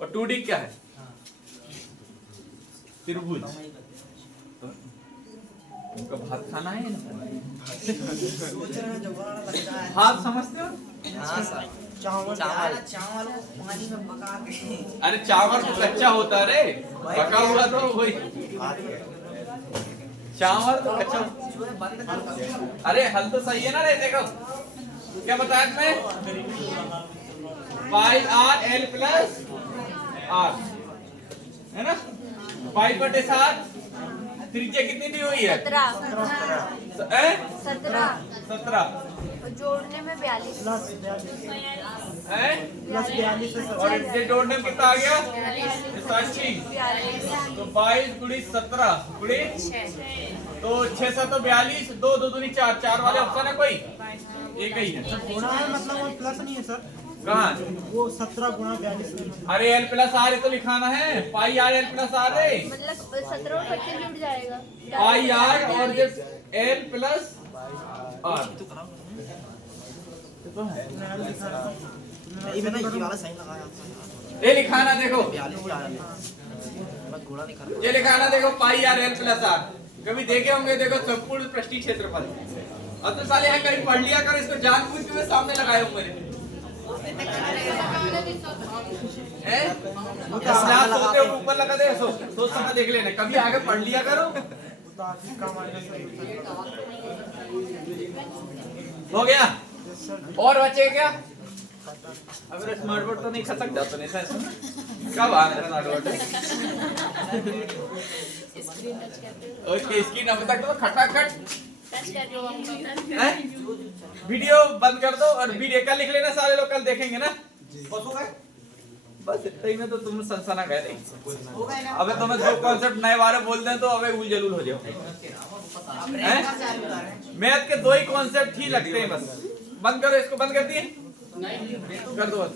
और 2D क्या है त्रिभुज उनका भात खाना है भात समझते हो चावल को पानी में पका के अरे चावल तो कच्चा होता है रे पका हुआ तो वही चावल तो कच्चा अरे हल तो सही है ना रे देखो क्या बताया इसमें पाई आर एल प्लस आर है ना 5/7 त्रिज्या कितनी दी हुई है 17 17 जोड़ने में 42 प्लस 42 हैं? प्लस 42 से और इससे जोड़ने में कितना आ गया 80 तो 22 गुणी 17 गुणी तो 6 7 42 2 2 दूनी 4 4 वाले ऑप्शन है कोई एक ही है गुणा है मतलब वो प्लस नहीं है सर कहाँ वो 17 गुणा 42 में अरे एल प्लस आर तो लिखाना है pi r l plus are है मतलब 17 और 25 जुड़ जाएगा पाई आर और एल प्लस आर ये लिखाना देखो ये लिखाना देखो पाई आर एल प्लस आर कभी देखे होंगे देखो संपूर्ण पृष्ठीय क्षेत्रफल अब तो साले यहाँ कहीं पढ़ लिया कर इसको जानबूझ के मैं सामने लगाया हूँ मैंने सोते हो ऊपर लगा दे सोच समझ देख लेना कभी आगे पढ़ लिया करो तो आखिर काम आएगा हो गया और बचे क्या अगर स्मार्ट बोर्ड तो नहीं खसक जाता नहीं था इसमें कब आ रहा स्मार्ट बोर्ड ओके स्क्रीन अब तक तो खटाखट वीडियो बंद कर दो और वीडियो कल लिख लेना सारे लोग कल देखेंगे ना बस इतना ही में तो तुम सनसना गए नहीं अबे तुम्हें दो कॉन्सेप्ट नए बारे बोल दें तो अबे उल जलूल हो जाओ मैथ के दो ही कॉन्सेप्ट ही लगते हैं बस बंद करो इसको बंद कर दिए कर दो बस